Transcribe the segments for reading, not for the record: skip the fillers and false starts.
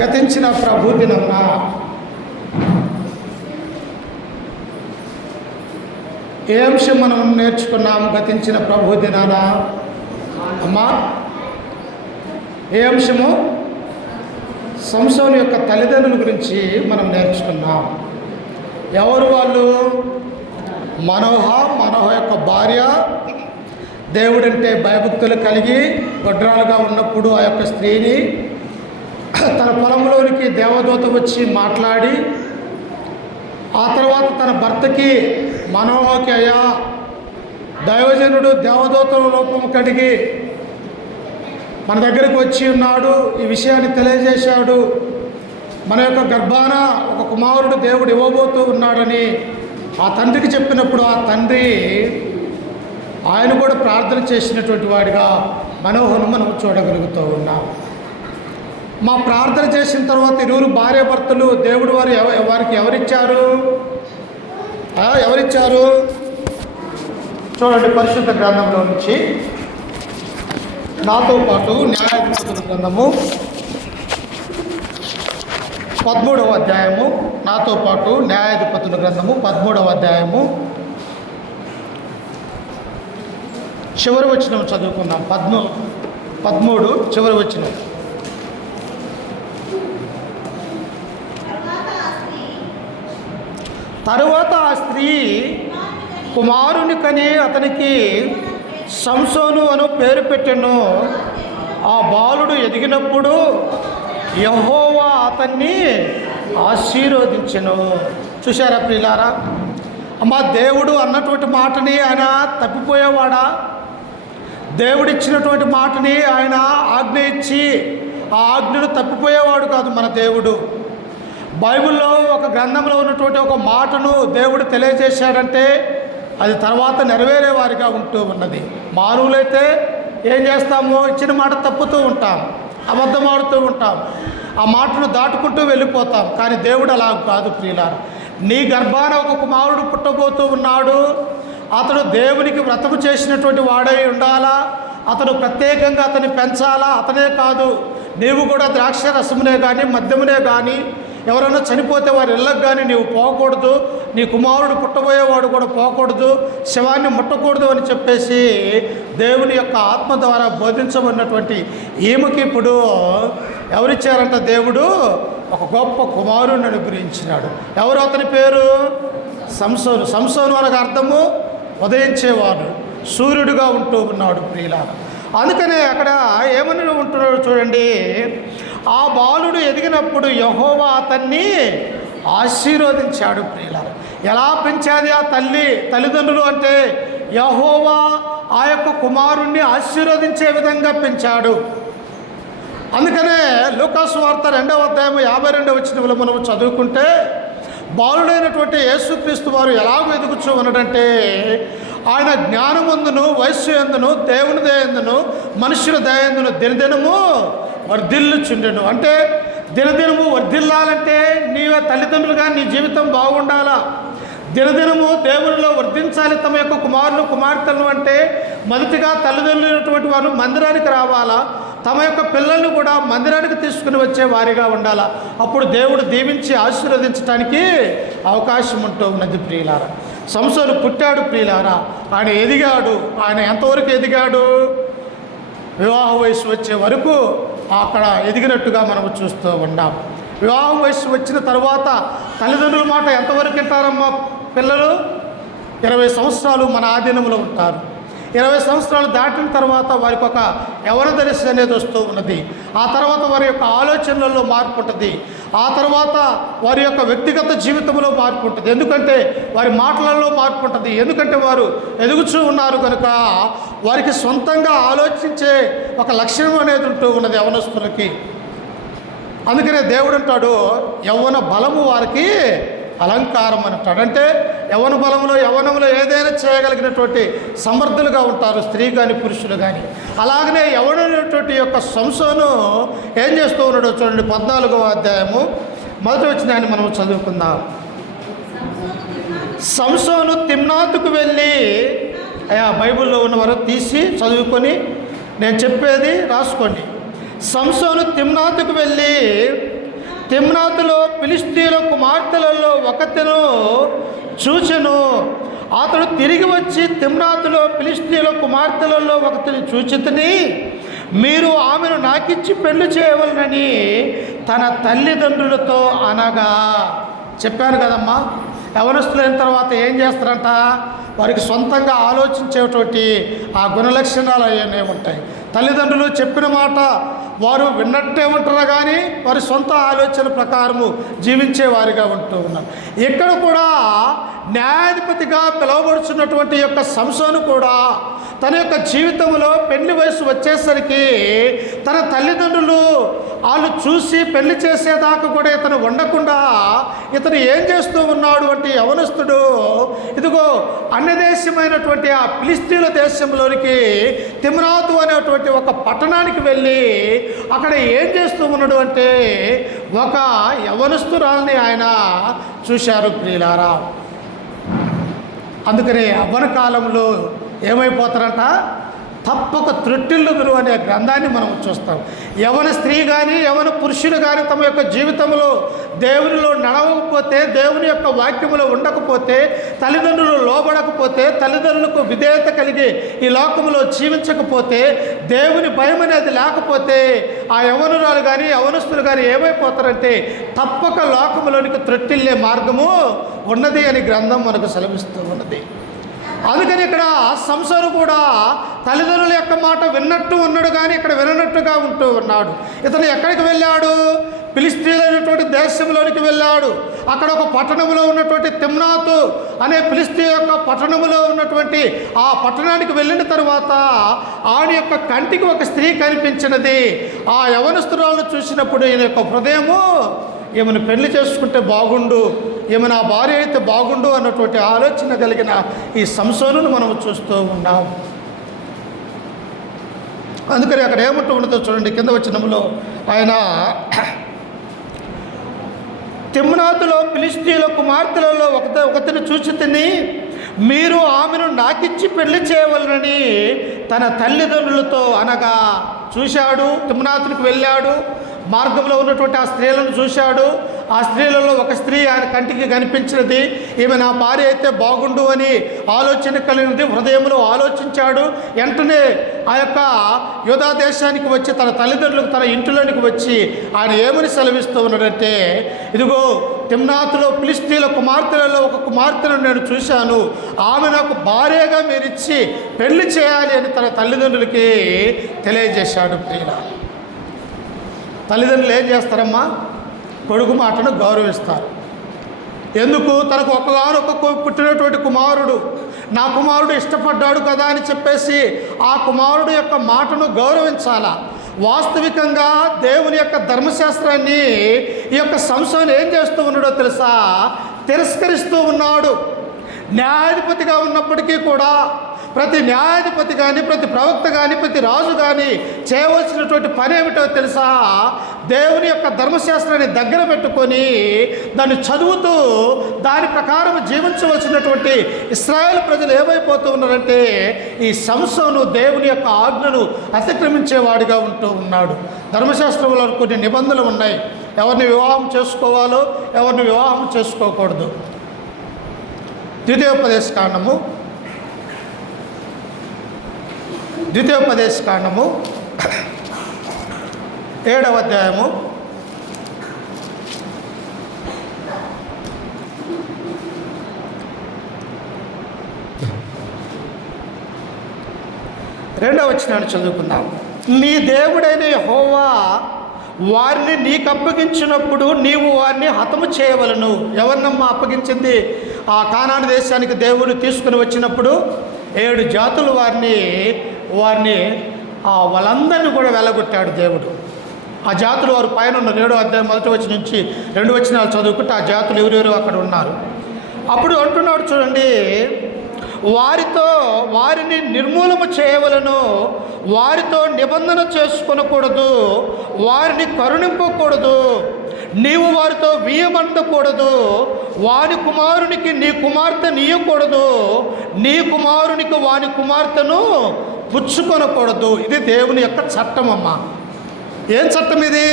గతించిన ప్రభు దినమున ఏ అంశం మనం నేర్చుకున్నాము? గతించిన ప్రభు దినాన అమ్మా ఏ అంశము? సంసోను యొక్క తల్లిదండ్రుల గురించి మనం నేర్చుకున్నాం. ఎవరు వాళ్ళు? మనోహ యొక్క భార్య దేవుడంటే భయభక్తులు కలిగి గొడ్రాలుగా ఉన్నప్పుడు ఆ యొక్క స్త్రీని తన పొలంలోనికి దేవదూత వచ్చి మాట్లాడి ఆ తర్వాత తన భర్తకి మనోహకి అయ్యా దైవజనుడు దేవదూతల రూపం కడిగి మన దగ్గరకు వచ్చి ఉన్నాడు, ఈ విషయాన్ని తెలియజేశాడు, మన యొక్క గర్భాన ఒక కుమారుడు దేవుడు ఇవ్వబోతూ ఉన్నాడని ఆ తండ్రికి చెప్పినప్పుడు ఆ తండ్రి ఆయన కూడా ప్రార్థన చేసినటువంటి వాడిగా మనోహను మనం చూడగలుగుతూ ఉన్నాం. మా ప్రార్థన చేసిన తర్వాత ఇరువురు భార్యాభర్తలు దేవుడు వారికి ఎవరిచ్చారు? చూడండి, పరిశుద్ధ గ్రంథంలో నుంచి నాతో పాటు న్యాయాధిపతుల గ్రంథము 13వ అధ్యాయము, నాతో పాటు న్యాయాధిపతుల గ్రంథము 13వ అధ్యాయము చివరి వచనం చదువుకుందాం. 13 చివరి వచనం. తరువాత ఆ స్త్రీ కుమారుని కని అతనికి సంసోను అను పేరు పెట్టెను. ఆ బాలుడు ఎదిగినప్పుడు యెహోవా అతన్ని ఆశీర్వదించెను. చూశారా ప్రియులారా? అమ్మ, దేవుడు అన్నటువంటి మాటని ఆయన తప్పిపోయేవాడా? దేవుడిచ్చినటువంటి మాటని ఆయన ఆజ్ఞ ఇచ్చి ఆ ఆజ్ఞను తప్పిపోయేవాడు కాదు మన దేవుడు. బైబిల్లో ఒక గ్రంథంలో ఉన్నటువంటి ఒక మాటను దేవుడు తెలియజేశాడంటే అది తర్వాత నెరవేరే వారిగా ఉంటూ ఉన్నది. మానవులైతే ఏం చేస్తామో ఇచ్చిన మాట తప్పుతూ ఉంటాం, అబద్ధం ఆడుతూ ఉంటాం, ఆ మాటను దాటుకుంటూ వెళ్ళిపోతాం. కానీ దేవుడు అలా కాదు ప్రియులారా. నీ గర్భాన ఒక కుమారుడు పుట్టబోతూ ఉన్నాడు. అతడు దేవునికి వ్రతము చేసినటువంటి వాడై ఉండాలా, అతడు ప్రత్యేకంగా అతన్ని పెంచాలా. అతనే కాదు, నీవు కూడా ద్రాక్ష రసమునే కానీ మద్యమునే కానీ ఎవరైనా చనిపోతే వారి ఇళ్ళకు కానీ నీవు పోకూడదు, నీ కుమారుడు పుట్టబోయేవాడు కూడా పోకూడదు, శవాన్ని ముట్టకూడదు అని చెప్పేసి దేవుని యొక్క ఆత్మ ద్వారా బోధించబడినటువంటి ఈమెకి ఇప్పుడు ఎవరిచ్చారంట? దేవుడు ఒక గొప్ప కుమారుడిని అనుగ్రహించినాడు. ఎవరు? అతని పేరు సంసోను. సంసోను అనగా అర్థము ఉదయించేవాడు, సూర్యుడిగా ఉంటూ ఉన్నాడు ప్రియులారా. అందుకనే అక్కడ ఏమని ఉంటున్నాడు చూడండి. ఆ బాలుడు ఎదిగినప్పుడు యెహోవా అతన్ని ఆశీర్వదించాడు ప్రియులారా. ఎలా పెంచాది ఆ తల్లిదండ్రులు అంటే యెహోవా ఆ యొక్క కుమారుణ్ణి ఆశీర్వదించే విధంగా పెంచాడు. అందుకనే లూకాసు వార్త 2వ అధ్యాయం 52వ వచనంలో మనం చదువుకుంటే బాలుడైనటువంటి యేసుక్రీస్తు వారు ఎలాగ ఎదుగుచూ ఉన్నాడంటే ఆయన జ్ఞానమందును వయస్సు ఎందును దేవుని దయందును మనుషుల దయందును దినదినము వర్ధిల్లుచుండెను. అంటే దినదినము వర్ధిల్లాలంటే నీ తల్లిదండ్రులుగా నీ జీవితం బాగుండాలా, దినదినము దేవునిలో వర్ధించాలి తమ యొక్క కుమారులు కుమార్తెలను. అంటే మొదటిగా తల్లిదండ్రులైనటువంటి వారు మందిరానికి రావాలా, తమ యొక్క పిల్లల్ని కూడా మందిరానికి తీసుకుని వచ్చే వారిగా ఉండాలా. అప్పుడు దేవుడు దీవించి ఆశీర్వదించడానికి అవకాశం ఉంటూ ఉన్నది ప్రియులారా. సంసోను పుట్టాడు ప్రియులారా. ఆయన ఎదిగాడు. ఆయన ఎంతవరకు ఎదిగాడు? వివాహ వయసు వచ్చే వరకు అక్కడ ఎదిగినట్టుగా మనం చూస్తూ ఉన్నాం. వివాహం వయసు వచ్చిన తర్వాత తల్లిదండ్రుల మాట ఎంతవరకు వింటారమ్మా పిల్లలు? 20 సంవత్సరాలు మన ఆధీనంలో ఉంటారు. 20 సంవత్సరాలు దాటిన తర్వాత వారికి ఒక యవ్వన దశ అనేది వస్తూ ఉన్నది. ఆ తర్వాత వారి యొక్క ఆలోచనలలో మార్పు ఉంటుంది. ఆ తర్వాత వారి యొక్క వ్యక్తిగత జీవితంలో మార్పు ఉంటుంది. ఎందుకంటే వారి మాటలలో మార్పు ఉంటుంది. ఎందుకంటే వారు ఎదుగుచూ ఉన్నారు కనుక వారికి సొంతంగా ఆలోచించే ఒక లక్షణం అనేది ఉంటూ ఉన్నది యవ్వనస్తులకి. అందుకనే దేవుడు అంటాడు యవ్వన బలము వారికి అలంకారం అంటాడు. అంటే యవ్వనంలో ఏదైనా చేయగలిగినటువంటి సమర్థులుగా ఉంటారు స్త్రీ కానీ పురుషులు కానీ. అలాగనే యవ్వనటువంటి యొక్క సంసోను ఏం చేస్తూ ఉన్నాడో చూడండి. 14వ అధ్యాయము 1వ వచనాన్ని మనం చదువుకుందాం. సంసోను తిమ్నాతుకు వెళ్ళి, బైబిల్లో ఉన్నవారు తీసి చదువుకొని నేను చెప్పేది రాసుకోండి. సంసోను తిమ్నాతుకు వెళ్ళి తిమ్నాతులో ఫిలిష్తీయుల కుమార్తెలలో ఒకతెను చూచెను. అతడు తిరిగి వచ్చి తిమ్నాతులో ఫిలిష్తీయుల కుమార్తెలలో ఒకతిని చూచితిని, మీరు ఆమెను నాకిచ్చి పెళ్లి చేయవలనని తన తల్లిదండ్రులతో అనగా. చెప్పాను కదమ్మా, యవనస్తులైన తర్వాత ఏం చేస్తారంట, వారికి సొంతంగా ఆలోచించేటువంటి ఆ గుణలక్షణాలు అవన్నీ ఉంటాయి. తల్లిదండ్రులు చెప్పిన మాట వారు విన్నట్టే ఉంటారు, కానీ వారి సొంత ఆలోచన ప్రకారము జీవించేవారిగా ఉంటూ ఉన్నారు. ఇక్కడ కూడా న్యాయాధిపతిగా పిలువబడుచున్నటువంటి యొక్క సంసోను కూడా తన యొక్క జీవితంలో పెళ్లి వయసు వచ్చేసరికి తన తల్లిదండ్రులు వాళ్ళు చూసి పెళ్లి చేసేదాకా కూడా ఇతను ఉండకుండా ఇతను ఏం చేస్తూ ఉన్నాడు అంటే, యవనస్తుడు ఇదిగో అన్యదేశమైనటువంటి ఆ ఫిలిష్తీయుల దేశంలోనికి తిమ్నాతు అనేటువంటి ఒక పట్టణానికి వెళ్ళి అక్కడ ఏం చేస్తూ ఉన్నాడు అంటే, ఒక యవనస్తురాల్ని ఆయన చూశారు ప్రియులారా. అందుకని యవ్వన కాలంలో ఏమైపోతారంట, తప్పక త్రొట్టిల్లుదురు అనే గ్రంథాన్ని మనం చూస్తాం. యవన స్త్రీ కానీ యవన పురుషులు కానీ తమ యొక్క జీవితంలో దేవునిలో నడవకపోతే, దేవుని యొక్క వాక్యములో ఉండకపోతే, తల్లిదండ్రులు లోబడకపోతే, తల్లిదండ్రులకు విధేయత కలిగి ఈ లోకంలో జీవించకపోతే, దేవుని భయం అనేది లేకపోతే ఆ యవనురాలు కానీ యవనస్తులు కానీ ఏమైపోతారంటే తప్పక లోకములోనికి త్రొట్టిల్లే మార్గము ఉన్నది అని గ్రంథం మనకు సెలవిస్తూ ఉన్నది. అందుకని ఇక్కడ సంసోను కూడా తల్లిదండ్రుల యొక్క మాట విన్నట్టు ఉన్నాడు, కానీ ఇక్కడ విననట్టుగా ఉంటూ ఉన్నాడు. ఇతను ఎక్కడికి వెళ్ళాడు, ఫిలిష్తీయులైనటువంటి దేశంలోనికి వెళ్ళాడు. అక్కడ ఒక పట్టణంలో ఉన్నటువంటి తిమ్నాతు అనే ఫిలిష్తీయ యొక్క పట్టణంలో ఉన్నటువంటి ఆ పట్టణానికి వెళ్ళిన తర్వాత ఆడి యొక్క కంటికి ఒక స్త్రీ కనిపించినది. ఆ యవనస్తురాలను చూసినప్పుడు ఈయన యొక్క హృదయము ఈమెను పెళ్లి చేసుకుంటే బాగుండు, ఈమె నా భార్య అయితే బాగుండు అన్నటువంటి ఆలోచన కలిగిన ఈ సంసోనును మనం చూస్తూ ఉన్నాం. అందుకని అక్కడ ఏమంటూ ఉండదో చూడండి, కింద వచనంలో ఆయన తిమ్నాతులో ఫిలిష్తీయుల కుమార్తెలలో ఒకతిని చూచితిని, మీరు ఆమెను నాకిచ్చి పెళ్లి చేయవలనని తన తల్లిదండ్రులతో అనగా. చూశాడు, తిమ్నాతునికి వెళ్ళాడు, మార్గంలో ఉన్నటువంటి ఆ స్త్రీలను చూశాడు. ఆ స్త్రీలలో ఒక స్త్రీ ఆయన కంటికి కనిపించినది. ఈమె నా భార్య అయితే బాగుండు అని ఆలోచన కలిగినది. హృదయంలో ఆలోచించాడు. వెంటనే ఆ యొక్క యూదా దేశానికి వచ్చి తన తల్లిదండ్రులకు తన ఇంటిలోనికి వచ్చి ఆయన ఏమని సెలవిస్తూ ఉన్నాడంటే, ఇదిగో తిమ్నాతులో ఫిలిష్తీయుల కుమార్తెలలో ఒక కుమార్తెను నేను చూశాను, ఆమె నాకు భార్యగా మీరిచ్చి పెళ్లి చేయాలి అని తన తల్లిదండ్రులకి తెలియజేశాడు. ప్రియుల తల్లిదండ్రులు ఏం చేస్తారమ్మా, కొడుకు మాటను గౌరవిస్తారు. ఎందుకు, తనకు ఒక్కగానొక్క పుట్టినటువంటి కుమారుడు, నా కుమారుడు ఇష్టపడ్డాడు కదా అని చెప్పేసి ఆ కుమారుడు యొక్క మాటను గౌరవించాలా. వాస్తవికంగా దేవుని యొక్క ధర్మశాస్త్రాన్ని ఈ యొక్క సంసోను ఏం చేస్తూ ఉన్నాడో తెలుసా, తిరస్కరిస్తూ ఉన్నాడు. న్యాయాధిపతిగా ఉన్నప్పటికీ కూడా ప్రతి న్యాయాధిపతి కానీ, ప్రతి ప్రవక్త కానీ, ప్రతి రాజు కానీ చేయవలసినటువంటి పని ఏమిటో తెలుసా, దేవుని యొక్క ధర్మశాస్త్రాన్ని దగ్గర పెట్టుకొని దాన్ని చదువుతూ దాని ప్రకారం జీవించవలసినటువంటి ఇశ్రాయేలు ప్రజలు ఏమైపోతూ ఉన్నారంటే, ఈ సంసోను దేవుని యొక్క ఆజ్ఞను అతిక్రమించేవాడిగా ఉంటూ ఉన్నాడు. ధర్మశాస్త్రంలో కొన్ని నిబంధనలు ఉన్నాయి, ఎవరిని వివాహం చేసుకోవాలో ఎవరిని వివాహం చేసుకోకూడదు. ద్వితీయోపదేశకాండము 7వ అధ్యాయము 2వ వచనాన్ని చదువుకుందాం. నీ దేవుడైన యెహోవా వారిని నీకు అప్పగించినప్పుడు నీవు వారిని హతము చేయవలను. ఎవరినమ్మా అప్పగించింది? ఆ కానాను దేశానికి దేవుడు తీసుకుని వచ్చినప్పుడు 7 జాతులు వారిని వాళ్ళందరినీ కూడా వెళ్ళగొట్టాడు దేవుడు. ఆ జాతులు వారు పైన ఉన్న 7వ అధ్యాయం 1వ వచనం నుంచి 2 వచనాలు చదువుకుంటే ఆ జాతులు ఎవరెవరు అక్కడ ఉన్నారు. అప్పుడు అంటున్నాడు చూడండి, వారిని నిర్మూలన చేయవలను, వారితో నిబంధన చేసుకొనకూడదు, వారిని కరుణింపకూడదు, నీవు వారితో వీయమంటకూడదు, వాని కుమారునికి నీ కుమార్తె నీయకూడదు, నీ కుమారునికి వాని కుమార్తెను పుచ్చుకొనకూడదు. ఇది దేవుని యొక్క చట్టం అమ్మ. ఏం చట్టం ఇది?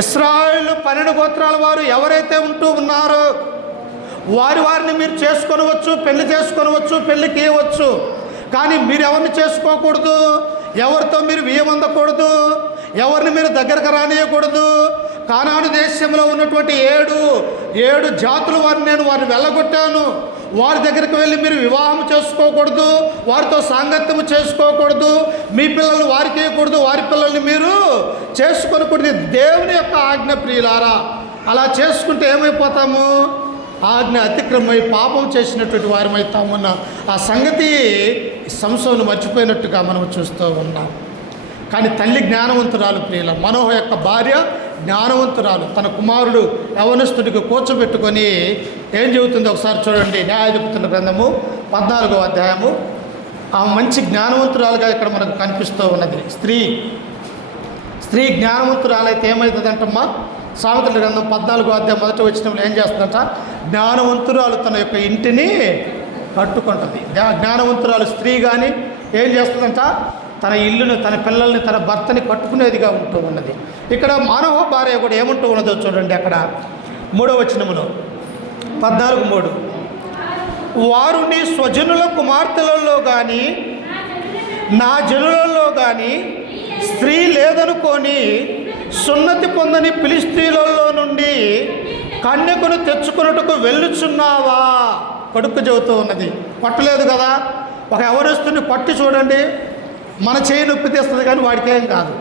ఇశ్రాయేలు 12 గోత్రాల వారు ఎవరైతే ఉంటూ ఉన్నారో వారిని మీరు చేసుకొనవచ్చు, పెళ్లి చేసుకొనవచ్చు, పెళ్లికి ఇవ్వచ్చు. కానీ మీరు ఎవరిని చేసుకోకూడదు, ఎవరితో మీరు వియ్యమందకూడదు, ఎవరిని మీరు దగ్గరకు రానియకూడదు. కానాను దేశంలో ఉన్నటువంటి ఏడు జాతుల వారిని వెళ్ళగొట్టాను. వారి దగ్గరికి వెళ్ళి మీరు వివాహం చేసుకోకూడదు, వారితో సాంగత్యము చేసుకోకూడదు, మీ పిల్లల్ని వారికి ఇవ్వకూడదు, వారి పిల్లల్ని మీరు చేసుకోకూడదు. దేవుని యొక్క ఆజ్ఞ ప్రియులారా. అలా చేసుకుంటే ఏమైపోతాము? ఆజ్ఞ అతిక్రమై పాపం చేసినటువంటి వారమైతామన్న ఆ సంగతి సంసోను మర్చిపోయినట్టుగా మనం చూస్తూ ఉన్నాం. కానీ తల్లి జ్ఞానవంతురాలు ప్రియుల. మనోహ యొక్క భార్య జ్ఞానవంతురాలు. తన కుమారుడు యవనస్తుడికి కూర్చోబెట్టుకొని ఏం చెబుతుందో ఒకసారి చూడండి. న్యాయాధిపతుల గ్రంథము 14వ అధ్యాయము. ఆ మంచి జ్ఞానవంతురాలుగా ఇక్కడ మనకు కనిపిస్తూ ఉన్నది. స్త్రీ జ్ఞానవంతురాలైతే ఏమవుతుందంటమ్మా? సామెతల గ్రంథం 14వ అధ్యాయం 1వ వచనంలో ఏం చేస్తుందంట? జ్ఞానవంతురాలు తన యొక్క ఇంటిని కట్టుకుంటుంది. జ్ఞానవంతురాలు స్త్రీ కానీ ఏం చేస్తుందంట? తన ఇల్లును, తన పిల్లల్ని, తన భర్తని కట్టుకునేదిగా ఉంటూ ఉన్నది. ఇక్కడ మానవ భార్య కూడా ఏముంటూ ఉన్నదో చూడండి. అక్కడ 3వ వచనములో 14:3, వారు నీ స్వజనుల కుమార్తెలలో కానీ నా జనులలో కానీ స్త్రీ లేదనుకొని సున్నతి పొందని ఫిలిష్తీయులలో నుండి కన్యకును తెచ్చుకున్నట్టుకు వెళ్ళుచున్నావా? కొడుకు చెబుతూ ఉన్నది. పట్టలేదు కదా. ఒక యవనస్తుని పట్టి చూడండి, మన చేయి నొప్పి తెస్తుంది, కానీ వాడికి ఏం కాదు.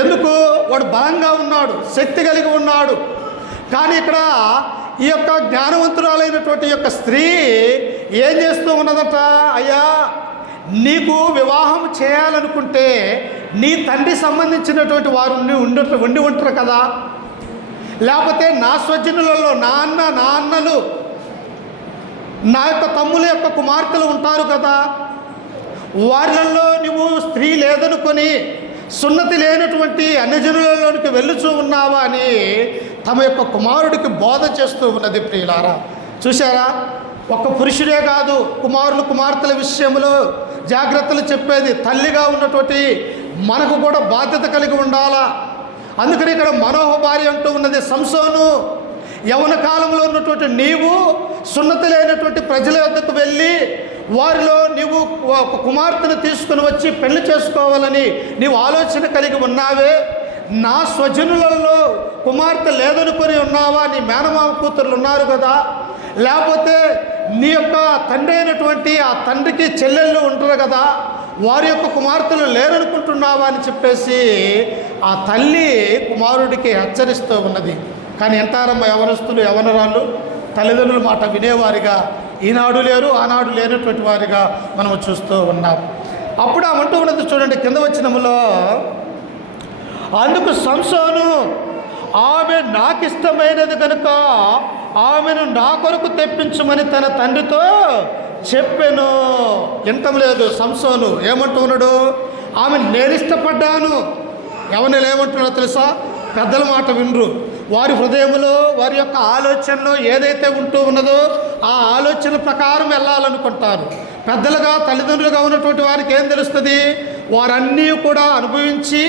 ఎందుకు? వాడు బలంగా ఉన్నాడు, శక్తి కలిగి ఉన్నాడు. కానీ ఇక్కడ ఈ యొక్క జ్ఞానవంతురాలైనటువంటి యొక్క స్త్రీ ఏం చేస్తూ ఉన్నదట? అయ్యా, నీకు వివాహం చేయాలనుకుంటే నీ తండ్రి సంబంధించినటువంటి వారు ఉండి ఉంటారు కదా, లేకపోతే నా స్వజనులలో నా అన్నలు, నా యొక్క తమ్ముల యొక్క కుమార్తెలు ఉంటారు కదా, వారిలో నువ్వు స్త్రీ లేదనుకొని సున్నతి లేనటువంటి అన్యజనులలోనికి వెళ్ళుచూ ఉన్నావా అని తమ యొక్క కుమారుడికి బోధ చేస్తూ ఉన్నది. ప్రియులారా, చూసారా? ఒక్క పురుషుడే కాదు, కుమార్తెల విషయంలో జాగ్రత్తలు చెప్పేది తల్లిగా ఉన్నటువంటి మనకు కూడా బాధ్యత కలిగి ఉండాలా. అందుకని ఇక్కడ మనోహ భార్య అంటూ ఉన్నది, సంసోను, యవన కాలంలో ఉన్నటువంటి నీవు సున్నతి లేనటువంటి ప్రజల వద్దకు వెళ్ళి వారిలో నీవు ఒక కుమార్తెను తీసుకుని వచ్చి పెళ్లి చేసుకోవాలని నీవు ఆలోచన కలిగి ఉన్నావే. నా స్వజనులలో కుమార్తె లేదనుకొని ఉన్నావా? నీ మేనమామ కూతుర్లు ఉన్నారు కదా, లేకపోతే నీ యొక్క తండ్రి అయినటువంటి ఆ తండ్రికి చెల్లెళ్ళు ఉంటారు కదా, వారి యొక్క కుమార్తెలు లేరనుకుంటున్నావా అని చెప్పేసి ఆ తల్లి కుమారుడికి హెచ్చరిస్తూ ఉన్నది. కానీ ఎంటారమ్మ యవనస్తులు, యవనరాళ్ళు తల్లిదండ్రుల మాట వినేవారిగా ఈనాడు లేరు, ఆనాడు లేనటువంటి వారిగా మనం చూస్తూ ఉన్నాం. అప్పుడు అంటూ ఉన్నది చూడండి కింద వచనములో, అందుకు సంసోను, ఆమె నాకు ఇష్టమైనది కనుక ఆమెను నా కొరకు తెప్పించమని తన తండ్రితో చెప్పాను. వింటం లేదు సంసోను. ఏమంటూ ఉన్నాడు? ఆమె నేను ఇష్టపడ్డాను. ఎవరిని ఏమంటున్నారో తెలుసా? పెద్దల మాట వినరు. వారి హృదయంలో, వారి యొక్క ఆలోచనలో ఏదైతే ఉంటూ ఉన్నదో ఆ ఆలోచన ప్రకారం వెళ్ళాలనుకుంటారు. పెద్దలుగా, తల్లిదండ్రులుగా ఉన్నటువంటి వారికి ఏం తెలుస్తుంది? వారన్నీ కూడా అనుభవించి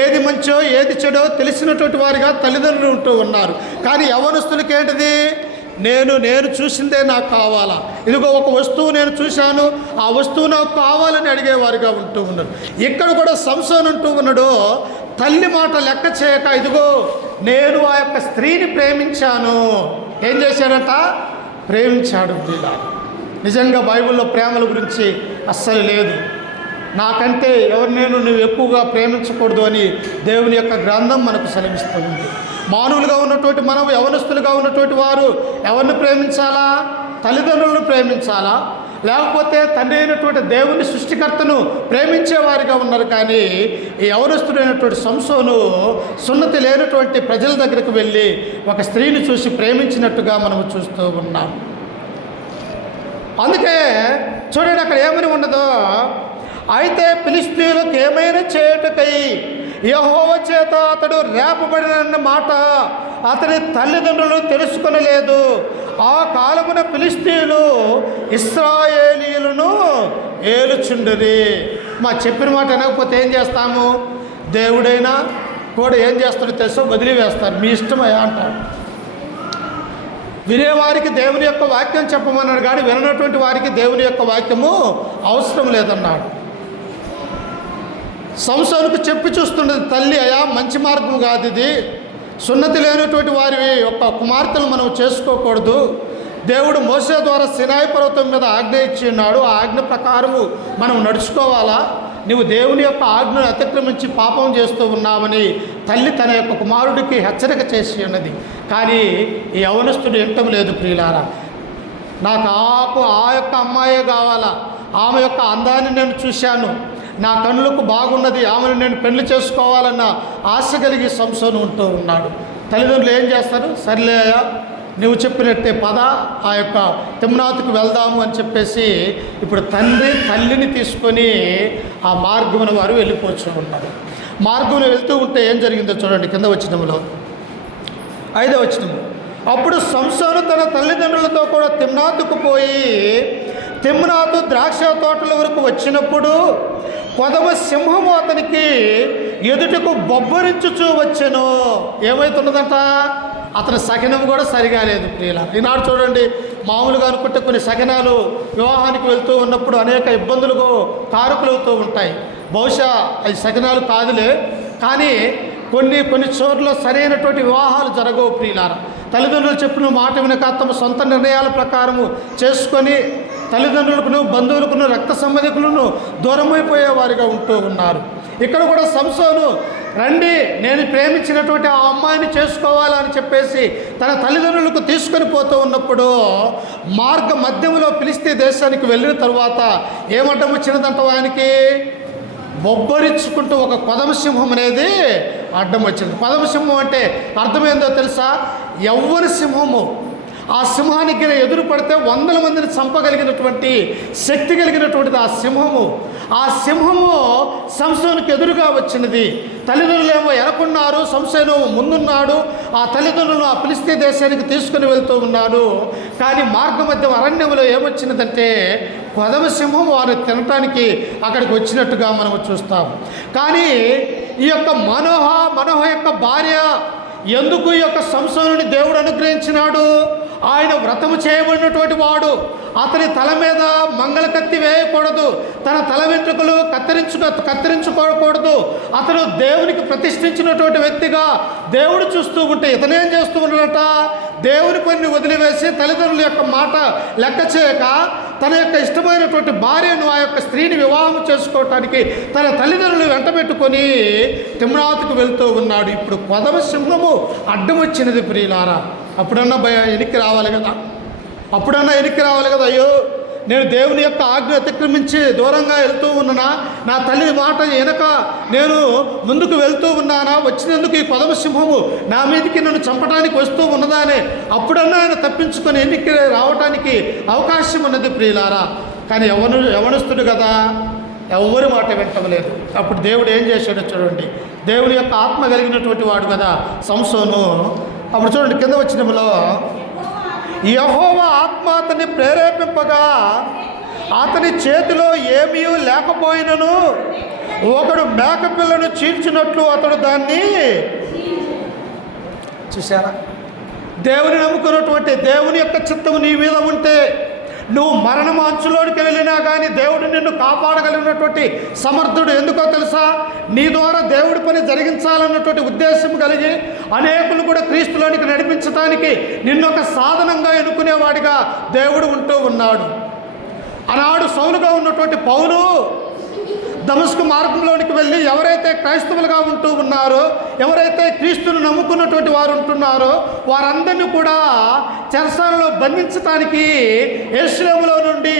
ఏది మంచో ఏది చెడో తెలిసినటువంటి వారిగా తల్లిదండ్రులు ఉంటూ ఉన్నారు. కానీ యవ్వనస్తులకి ఏంటిది? నేను చూసిందే నాకు కావాలా, ఇదిగో ఒక వస్తువు నేను చూశాను, ఆ వస్తువు నాకు కావాలని అడిగేవారిగా ఉంటూ ఉన్నారు. ఇక్కడ కూడా సంసోను అంటూ ఉన్నాడు, తల్లి మాట లెక్క చేయక ఇదిగో నేను ఆ యొక్క స్త్రీని ప్రేమించాను. ఏం చేశాడట? ప్రేమించాడు. నిజంగా బైబిల్లో ప్రేమల గురించి అస్సలు లేదు. నాకంటే నువ్వు ఎక్కువగా ప్రేమించకూడదు అని దేవుని యొక్క గ్రంథం మనకు సెలవిస్తుంది. మానవులుగా ఉన్నటువంటి మనం, యవనస్తులుగా ఉన్నటువంటి వారు ఎవరిని ప్రేమించాలా? తల్లిదండ్రులను ప్రేమించాలా? లేకపోతే తండ్రి అయినటువంటి దేవుని సృష్టికర్తను ప్రేమించేవారిగా ఉన్నారు. కానీ ఈ యవనస్తుడైనటువంటి సంసోను సున్నతి లేనటువంటి ప్రజల దగ్గరికి వెళ్ళి ఒక స్త్రీని చూసి ప్రేమించినట్టుగా మనం చూస్తూ ఉన్నాం. అందుకే చూడండి అక్కడ ఏమని ఉన్నదో, అయితే ఫిలిష్తీయులకు ఏమైనా చేయుటకై యెహోవా చేత అతడు రేపబడిన మాట అతని తల్లిదండ్రులు తెలుసుకొనలేదు. ఆ కాలమున ఫిలిష్తీయులు ఇశ్రాయేలీయులను ఏలుచుండిరి. మా చెప్పిన మాట వినకపోతే ఏం చేస్తాము? దేవుడైనా కూడా ఏం చేస్తాడో తెలుసో వదిలి వేస్తారు, మీ ఇష్టమయ్యా అంటాడు. వినేవారికి దేవుని యొక్క వాక్యం చెప్పమన్నాడు, కానీ విననటువంటి వారికి దేవుని యొక్క వాక్యము అవసరం లేదన్నాడు. సంసోనుకు చెప్పి చూస్తున్నది తల్లి, అయ్యా మంచి మార్గం కాదు ఇది, సున్నతి లేనటువంటి వారి యొక్క కుమార్తెలు మనం చేసుకోకూడదు. దేవుడు మోసే ద్వారా సినాయి పర్వతం మీద ఆజ్ఞ ఇచ్చి ఉన్నాడు, ఆ ఆజ్ఞ ప్రకారము మనం నడుచుకోవాలా, నువ్వు దేవుని యొక్క ఆజ్ఞను అతిక్రమించి పాపం చేస్తూ ఉన్నామని తల్లి తన యొక్క కుమారుడికి హెచ్చరిక చేసి ఉన్నది. కానీ ఈ యవనస్తుడు వినటం లేదు. ప్రియులారా, నాకు ఆ యొక్క అమ్మాయే కావాలా, ఆమె యొక్క అందాన్ని నేను చూశాను, నా కన్నులకు బాగున్నది, ఆమెను నేను పెళ్లి చేసుకోవాలన్న ఆశ కలిగి సంసోను ఉంటూ ఉన్నాడు. తల్లిదండ్రులు ఏం చేస్తారు, సర్లేయా నువ్వు చెప్పినట్టే పద, ఆ యొక్క తిమ్నాతుకు వెళ్దాము అని చెప్పేసి ఇప్పుడు తల్లిని తీసుకొని ఆ మార్గమున వారు వెళ్ళిపోతూ ఉన్నారు. మార్గంలో వెళ్తూ ఉంటే ఏం జరిగిందో చూడండి, కింద వచనంలో 5వ వచనం. అప్పుడు సంసోను తన తల్లిదండ్రులతో కూడా తిమ్నాతుకు పోయి తిమ్నాతు ద్రాక్ష తోటల వరకు వచ్చినప్పుడు కొదవ సింహము అతనికి ఎదుటకు బొబ్బరించుచూ వచ్చెను. ఏమైతున్నదంట, అతని సకినం కూడా సరిగా లేదు. ప్రియుల, ఈనాడు చూడండి, మామూలుగా అనుకుంటే కొన్ని సకినాలు వివాహానికి వెళ్తూ ఉన్నప్పుడు అనేక ఇబ్బందులకు కారకులవుతూ ఉంటాయి. బహుశా అది సకినాలు కాదులే, కానీ కొన్ని చోట్ల సరైనటువంటి వివాహాలు జరగవు. ప్రియులారా, తల్లిదండ్రులు చెప్పిన మాట వినక తమ సొంత నిర్ణయాల ప్రకారము చేసుకొని తల్లిదండ్రులకును బంధువులకును రక్త సంబంధికులను దూరమైపోయేవారిగా ఉంటూ ఉన్నారు. ఇక్కడ కూడా సంసోను రండి, నేను ప్రేమించినటువంటి ఆ అమ్మాయిని చేసుకోవాలని చెప్పేసి తన తల్లిదండ్రులకు తీసుకొని పోతూ ఉన్నప్పుడు మార్గ మధ్యంలో ఫిలిష్తీ దేశానికి వెళ్ళిన తరువాత ఏమడ్డం వచ్చినదంట, ఆయనకి బొబ్బరించుకుంటూ ఒక కొదమసింహం అనేది అడ్డం వచ్చింది. కొదమసింహం అంటే అర్థమైందో తెలుసా, యవ్వన సింహము. ఆ సింహానికి ఎదురు పడితే 100 మందిని చంపగలిగినటువంటి శక్తి కలిగినటువంటిది ఆ సింహము. ఆ సింహము సంసోనుకు ఎదురుగా వచ్చినది. తల్లిదండ్రులు ఏమో ఎనకున్నారు, సంసోను ముందున్నాడు. ఆ తల్లిదండ్రులను ఆ ఫిలిష్తీ దేశానికి తీసుకుని వెళ్తూ ఉన్నాడు. కానీ మార్గ మధ్య అరణ్యంలో ఏమొచ్చినదంటే కొదమ సింహం వారు తినటానికి అక్కడికి వచ్చినట్టుగా మనం చూస్తాం. కానీ ఈ యొక్క మనోహ యొక్క భార్య ఎందుకు ఈ యొక్క సంసోనుని దేవుడు అనుగ్రహించినాడు, ఆయన వ్రతము చేయబడినటువంటి వాడు, అతని తల మీద మంగళ కత్తి వేయకూడదు, తన తల వెంట్రుకలు కత్తిరించుకోకూడదు, అతను దేవునికి ప్రతిష్ఠించినటువంటి వ్యక్తిగా దేవుడు చూస్తూ ఉంటే ఇతనేం చేస్తూ ఉన్నాడట, దేవుని పనిని వదిలివేసి తల్లిదండ్రుల యొక్క మాట లెక్క చేయక తన యొక్క ఇష్టమైనటువంటి భార్యను, ఆ యొక్క స్త్రీని వివాహం చేసుకోవటానికి తన తల్లిదండ్రులు వెంటబెట్టుకొని తిమ్నాతుకు వెళ్తూ ఉన్నాడు. ఇప్పుడు కొదమ సింహము అడ్డం వచ్చినది. ప్రియులారా, అప్పుడన్నా వెనక్కి రావాలి కదా, అయ్యో నేను దేవుని యొక్క ఆజ్ఞ అతిక్రమించి దూరంగా వెళ్తూ ఉన్నానా, నా తల్లి మాట వెనక నేను ముందుకు వెళ్తూ ఉన్నానా, వచ్చినందుకు ఈ కొదమ సింహము నా మీదకి నన్ను చంపడానికి వస్తూ ఉన్నదానే అప్పుడన్నా ఆయన తప్పించుకొని ఎన్నిక రావటానికి అవకాశం ఉన్నది. ప్రియులారా, కానీ యవనస్తుడు కదా, ఎవరి మాట వింటలేదు. అప్పుడు దేవుడు ఏం చేశాడో చూడండి, దేవుని యొక్క ఆత్మ కలిగినటువంటి వాడు కదా సంసోను. అప్పుడు చూడండి కింద వచనంలో, యెహోవా ఆత్మ అతన్ని ప్రేరేపింపగా అతని చేతిలో ఏమీ లేకపోయినను ఒకడు మేకపిల్లను చీల్చినట్లు అతడు దాన్ని చూశారా. దేవుని నమ్ముకున్నటువంటి దేవుని యొక్క చిత్తము నీ మీద ఉంటే నువ్వు మరణం అంచులోనికి వెళ్ళినా కానీ దేవుడు నిన్ను కాపాడగలిగినటువంటి సమర్థుడు. ఎందుకో తెలుసా, నీ ద్వారా దేవుడి పని జరిగించాలన్నటువంటి ఉద్దేశం కలిగి అనేకులు కూడా క్రీస్తులోనికి నడిపించడానికి నిన్నొక సాధనంగా ఎన్నుకునేవాడిగా దేవుడు ఉంటూ ఉన్నాడు. ఆనాడు సౌలుగా ఉన్నటువంటి పౌలు దమస్కు మార్గంలోనికి వెళ్ళి ఎవరైతే క్రైస్తవులుగా ఉంటూ ఉన్నారో, ఎవరైతే క్రీస్తును నమ్ముకున్నటువంటి వారు ఉంటున్నారో వారందరినీ కూడా చెరసాలలో బంధించడానికి యెరూషలేములో నుండి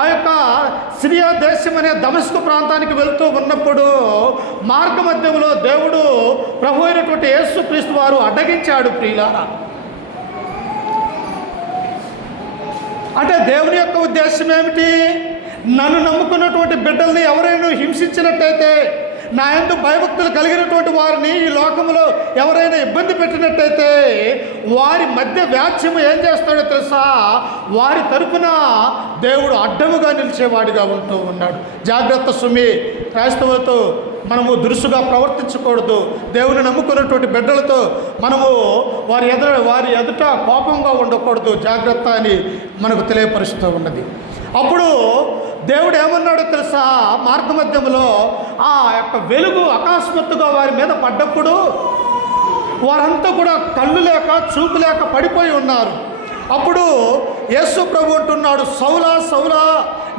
ఆ యొక్క సిరియా దేశం అనే దమస్కు ప్రాంతానికి వెళ్తూ ఉన్నప్పుడు మార్గ మధ్యంలో దేవుడు ప్రభు అయినటువంటి యేసుక్రీస్తు వారు అడ్డగించాడు. ప్రియులారా, అంటే దేవుని యొక్క ఉద్దేశం ఏమిటి, నన్ను నమ్ముకున్నటువంటి బిడ్డల్ని ఎవరైనా హింసించినట్టయితే, నా యందు భయభక్తులు కలిగినటువంటి వారిని ఈ లోకంలో ఎవరైనా ఇబ్బంది పెట్టినట్టయితే వారి మధ్య వ్యాజ్యము ఏం చేస్తాడో తెలుసా, వారి తరపున దేవుడు అడ్డముగా నిలిచేవాడిగా ఉంటూ ఉన్నాడు. జాగ్రత్త సుమి, క్రైస్తవులతో మనము దురుసుగా ప్రవర్తించకూడదు. దేవుని నమ్ముకున్నటువంటి బిడ్డలతో మనము వారి ఎదుట కోపంగా ఉండకూడదు, జాగ్రత్త అని మనకు తెలియపరుస్తూ ఉన్నది. అప్పుడు దేవుడు ఏమన్నాడో తెలుసా, మార్గమధ్యంలో ఆ యొక్క వెలుగు అకస్మాత్తుగా వారి మీద పడ్డప్పుడు వారంతా కూడా కళ్ళు లేక చూపు లేక పడిపోయి ఉన్నారు. అప్పుడు యేసు ప్రభు అంటున్నాడు, సౌలా సౌలా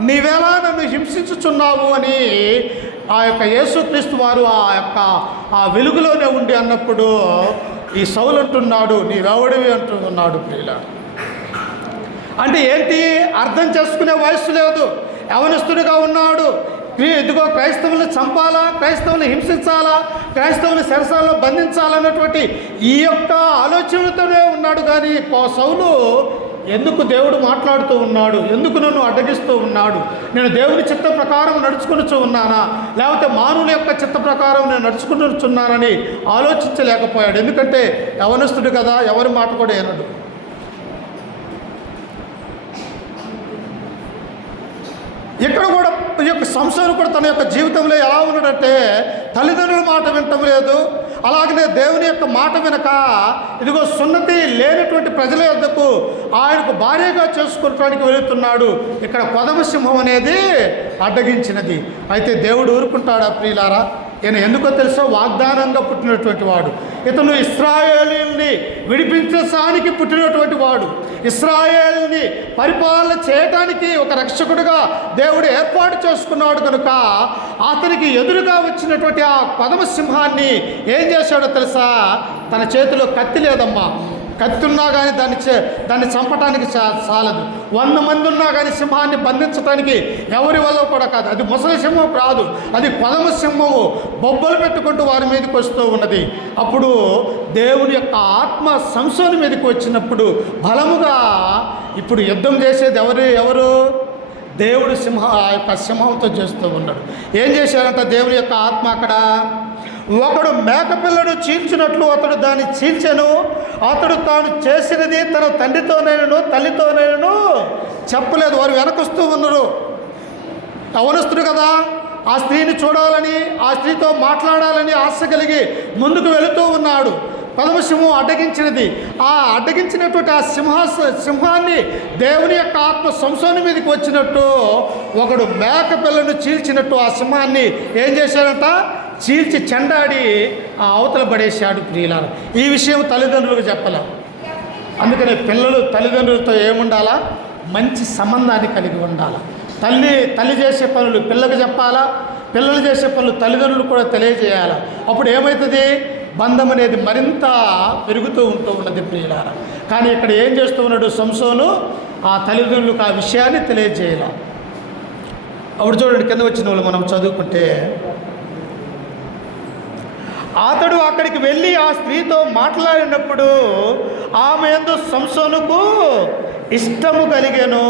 నీవేలా నన్ను హింసించుచున్నావు అని ఆ యొక్క యేసుక్రీస్తు వారు ఆ వెలుగులోనే ఉండి అన్నప్పుడు ఈ సౌలు అంటున్నాడు, నీవెవడివి అంటున్నాడు. ప్రియులారా, అంటే ఏంటి అర్థం చేసుకునే వయస్సు లేదు, యవనస్తుడిగా ఉన్నాడు. ఇదిగో క్రైస్తవులను చంపాలా, క్రైస్తవులను హింసించాలా, క్రైస్తవులను శరసాలలో బంధించాలన్నటువంటి ఈ యొక్క ఆలోచనలతోనే ఉన్నాడు. కానీ సౌలు ఎందుకు దేవుడు మాట్లాడుతూ ఉన్నాడు, ఎందుకు నన్ను అడ్డగిస్తూ ఉన్నాడు, నేను దేవుని చిత్త ప్రకారం నడుచుకునిచూ ఉన్నానా, లేకపోతే మానవుల యొక్క చిత్త ప్రకారం నేను నడుచుకుంటున్నానని ఆలోచించలేకపోయాడు. ఎందుకంటే యవనస్తుడు కదా, ఎవరి మాట కూడా వినడు. ఇక్కడ కూడా ఈ యొక్క సంసారం కూడా తన యొక్క జీవితంలో ఎలా ఉన్నాడంటే తల్లిదండ్రుల మాట వినటం లేదు, అలాగనే దేవుని యొక్క మాట వినక ఇదిగో సున్నతి లేనటువంటి ప్రజల యొద్దకు ఆయనకు భార్యగా చేసుకోవడానికి వెళుతున్నాడు. ఇక్కడ కొదమ సింహం అనేది అడ్డగించినది. అయితే దేవుడు ఊరుకుంటాడా ప్రియులారా? ఈయన ఎందుకో తెలుసో, వాగ్దానంగా పుట్టినటువంటి వాడు. ఇతను ఇశ్రాయేలుని విడిపించడానికి పుట్టినటువంటి వాడు. ఇశ్రాయేలుని పరిపాలన చేయడానికి ఒక రక్షకుడిగా దేవుడు ఏర్పాటు చేసుకున్నాడు కనుక అతనికి ఎదురుగా వచ్చినటువంటి ఆ కొదమ సింహాన్ని ఏం చేశాడో తెలుసా, తన చేతిలో కత్తి లేదమ్మా, కత్తి ఉన్నా కానీ దాన్ని చంపటానికి చాలదు. 100 మంది ఉన్నా కానీ సింహాన్ని బంధించడానికి ఎవరి వల్ల కూడా కాదు. అది ముసలి సింహం కాదు, అది కొదమ సింహము బొబ్బలు పెట్టుకుంటూ వారి మీదకి వస్తూ ఉన్నది. అప్పుడు దేవుని యొక్క ఆత్మ సంసోను మీదకి వచ్చినప్పుడు బలముగా ఇప్పుడు యుద్ధం చేసేది ఎవరు? దేవుడు ఆ యొక్క సింహంతో చేస్తూ ఉన్నాడు. ఏం చేశాడంట దేవుని యొక్క ఆత్మ అక్కడ, ఒకడు మేకపిల్లను చీల్చినట్లు అతడు దాన్ని చీల్చెను, అతడు తాను చేసినది తన తండ్రితోనైనను తల్లితోనైనను చెప్పలేదు. వారు వెనకొస్తూ ఉన్నారు. యవనస్తుడు కదా, ఆ స్త్రీని చూడాలని, ఆ స్త్రీతో మాట్లాడాలని ఆశ కలిగి ముందుకు వెళుతూ ఉన్నాడు. కొదమ సింహం అడ్డగించినది. ఆ అడ్డగించినటువంటి ఆ సింహాన్ని దేవుని యొక్క ఆత్మ సంసోను మీదకి వచ్చినట్టు ఒకడు మేకపిల్లను చీల్చినట్టు ఆ సింహాన్ని ఏం చేశాడంట, చీల్చి చెండాడి ఆ అవతల పడేశాడు. ప్రియులారా, ఈ విషయం తల్లిదండ్రులకు చెప్పాల. అందుకనే పిల్లలు తల్లిదండ్రులతో ఏముండాలా, మంచి సంబంధాన్ని కలిగి ఉండాలి. తల్లి చేసే పనులు పిల్లలకు చెప్పాలా, పిల్లలు చేసే పనులు తల్లిదండ్రులు కూడా తెలియజేయాలి. అప్పుడు ఏమవుతుంది, బంధం అనేది మరింత పెరుగుతూ ఉంటూ ఉన్నది ప్రియులారా. కానీ ఇక్కడ ఏం చేస్తూ ఉన్నాడు సంసోను, ఆ తల్లిదండ్రులకు ఆ విషయాన్ని తెలియజేయాలి. అప్పుడు చూడండి, కింద వచ్చిన వాళ్ళు మనం చదువుకుంటే, అతడు అక్కడికి వెళ్ళి ఆ స్త్రీతో మాట్లాడినప్పుడు ఆమె యందు సంసోనుకు ఇష్టము కలిగెను.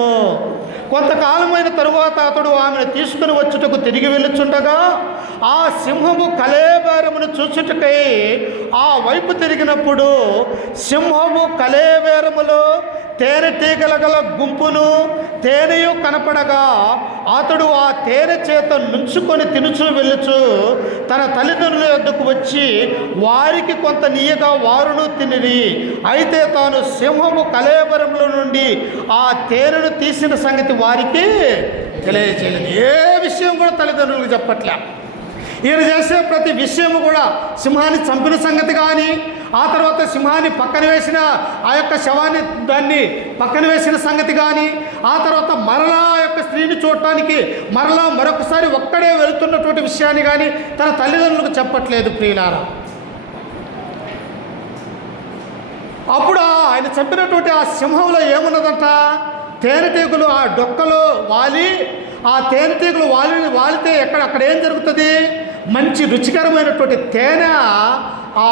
కొంతకాలమైన తరువాత అతడు ఆమెను తీసుకుని వచ్చుటకు తిరిగి వెళ్ళుచుండగా ఆ సింహము కళేబేరమును చూచుటకై ఆ వైపు తిరిగినప్పుడు సింహము కళేబేరములో తేనెటీగల గల గుంపును తేనెయు కనపడగా అతడు ఆ తేనె చేత నుంచుకొని తినుచూ వెళ్ళుచు తన తల్లిదండ్రుల యొద్దకు వచ్చి వారికి కొంత నీయగా వారును తినిరి. అయితే తాను సింహము కళేబరముల నుండి ఆ తేనెను తీసిన సంగతి వారికి తెలియజేయలేదు. ఏ విషయం కూడా తల్లిదండ్రులకు చెప్పట్లే. ఈయన చేసే ప్రతి విషయము కూడా సింహాన్ని చంపిన సంగతి కానీ, ఆ తర్వాత సింహాన్ని పక్కన వేసిన ఆ యొక్క శవాన్ని దాన్ని పక్కన వేసిన సంగతి కానీ, ఆ తర్వాత మరలా ఆ యొక్క స్త్రీని చూడటానికి మరలా మరొకసారి ఒక్కడే వెళుతున్నటువంటి విషయాన్ని కానీ తన తల్లిదండ్రులకు చెప్పట్లేదు ప్రియులారా. అప్పుడు ఆయన చంపినటువంటి ఆ సింహంలో ఏమున్నదంట, తేనెటీగలు ఆ డొక్కలో వాలి, ఆ తేనెటీగలు వాలితే అక్కడ ఏం జరుగుతుంది, మంచి రుచికరమైనటువంటి తేనె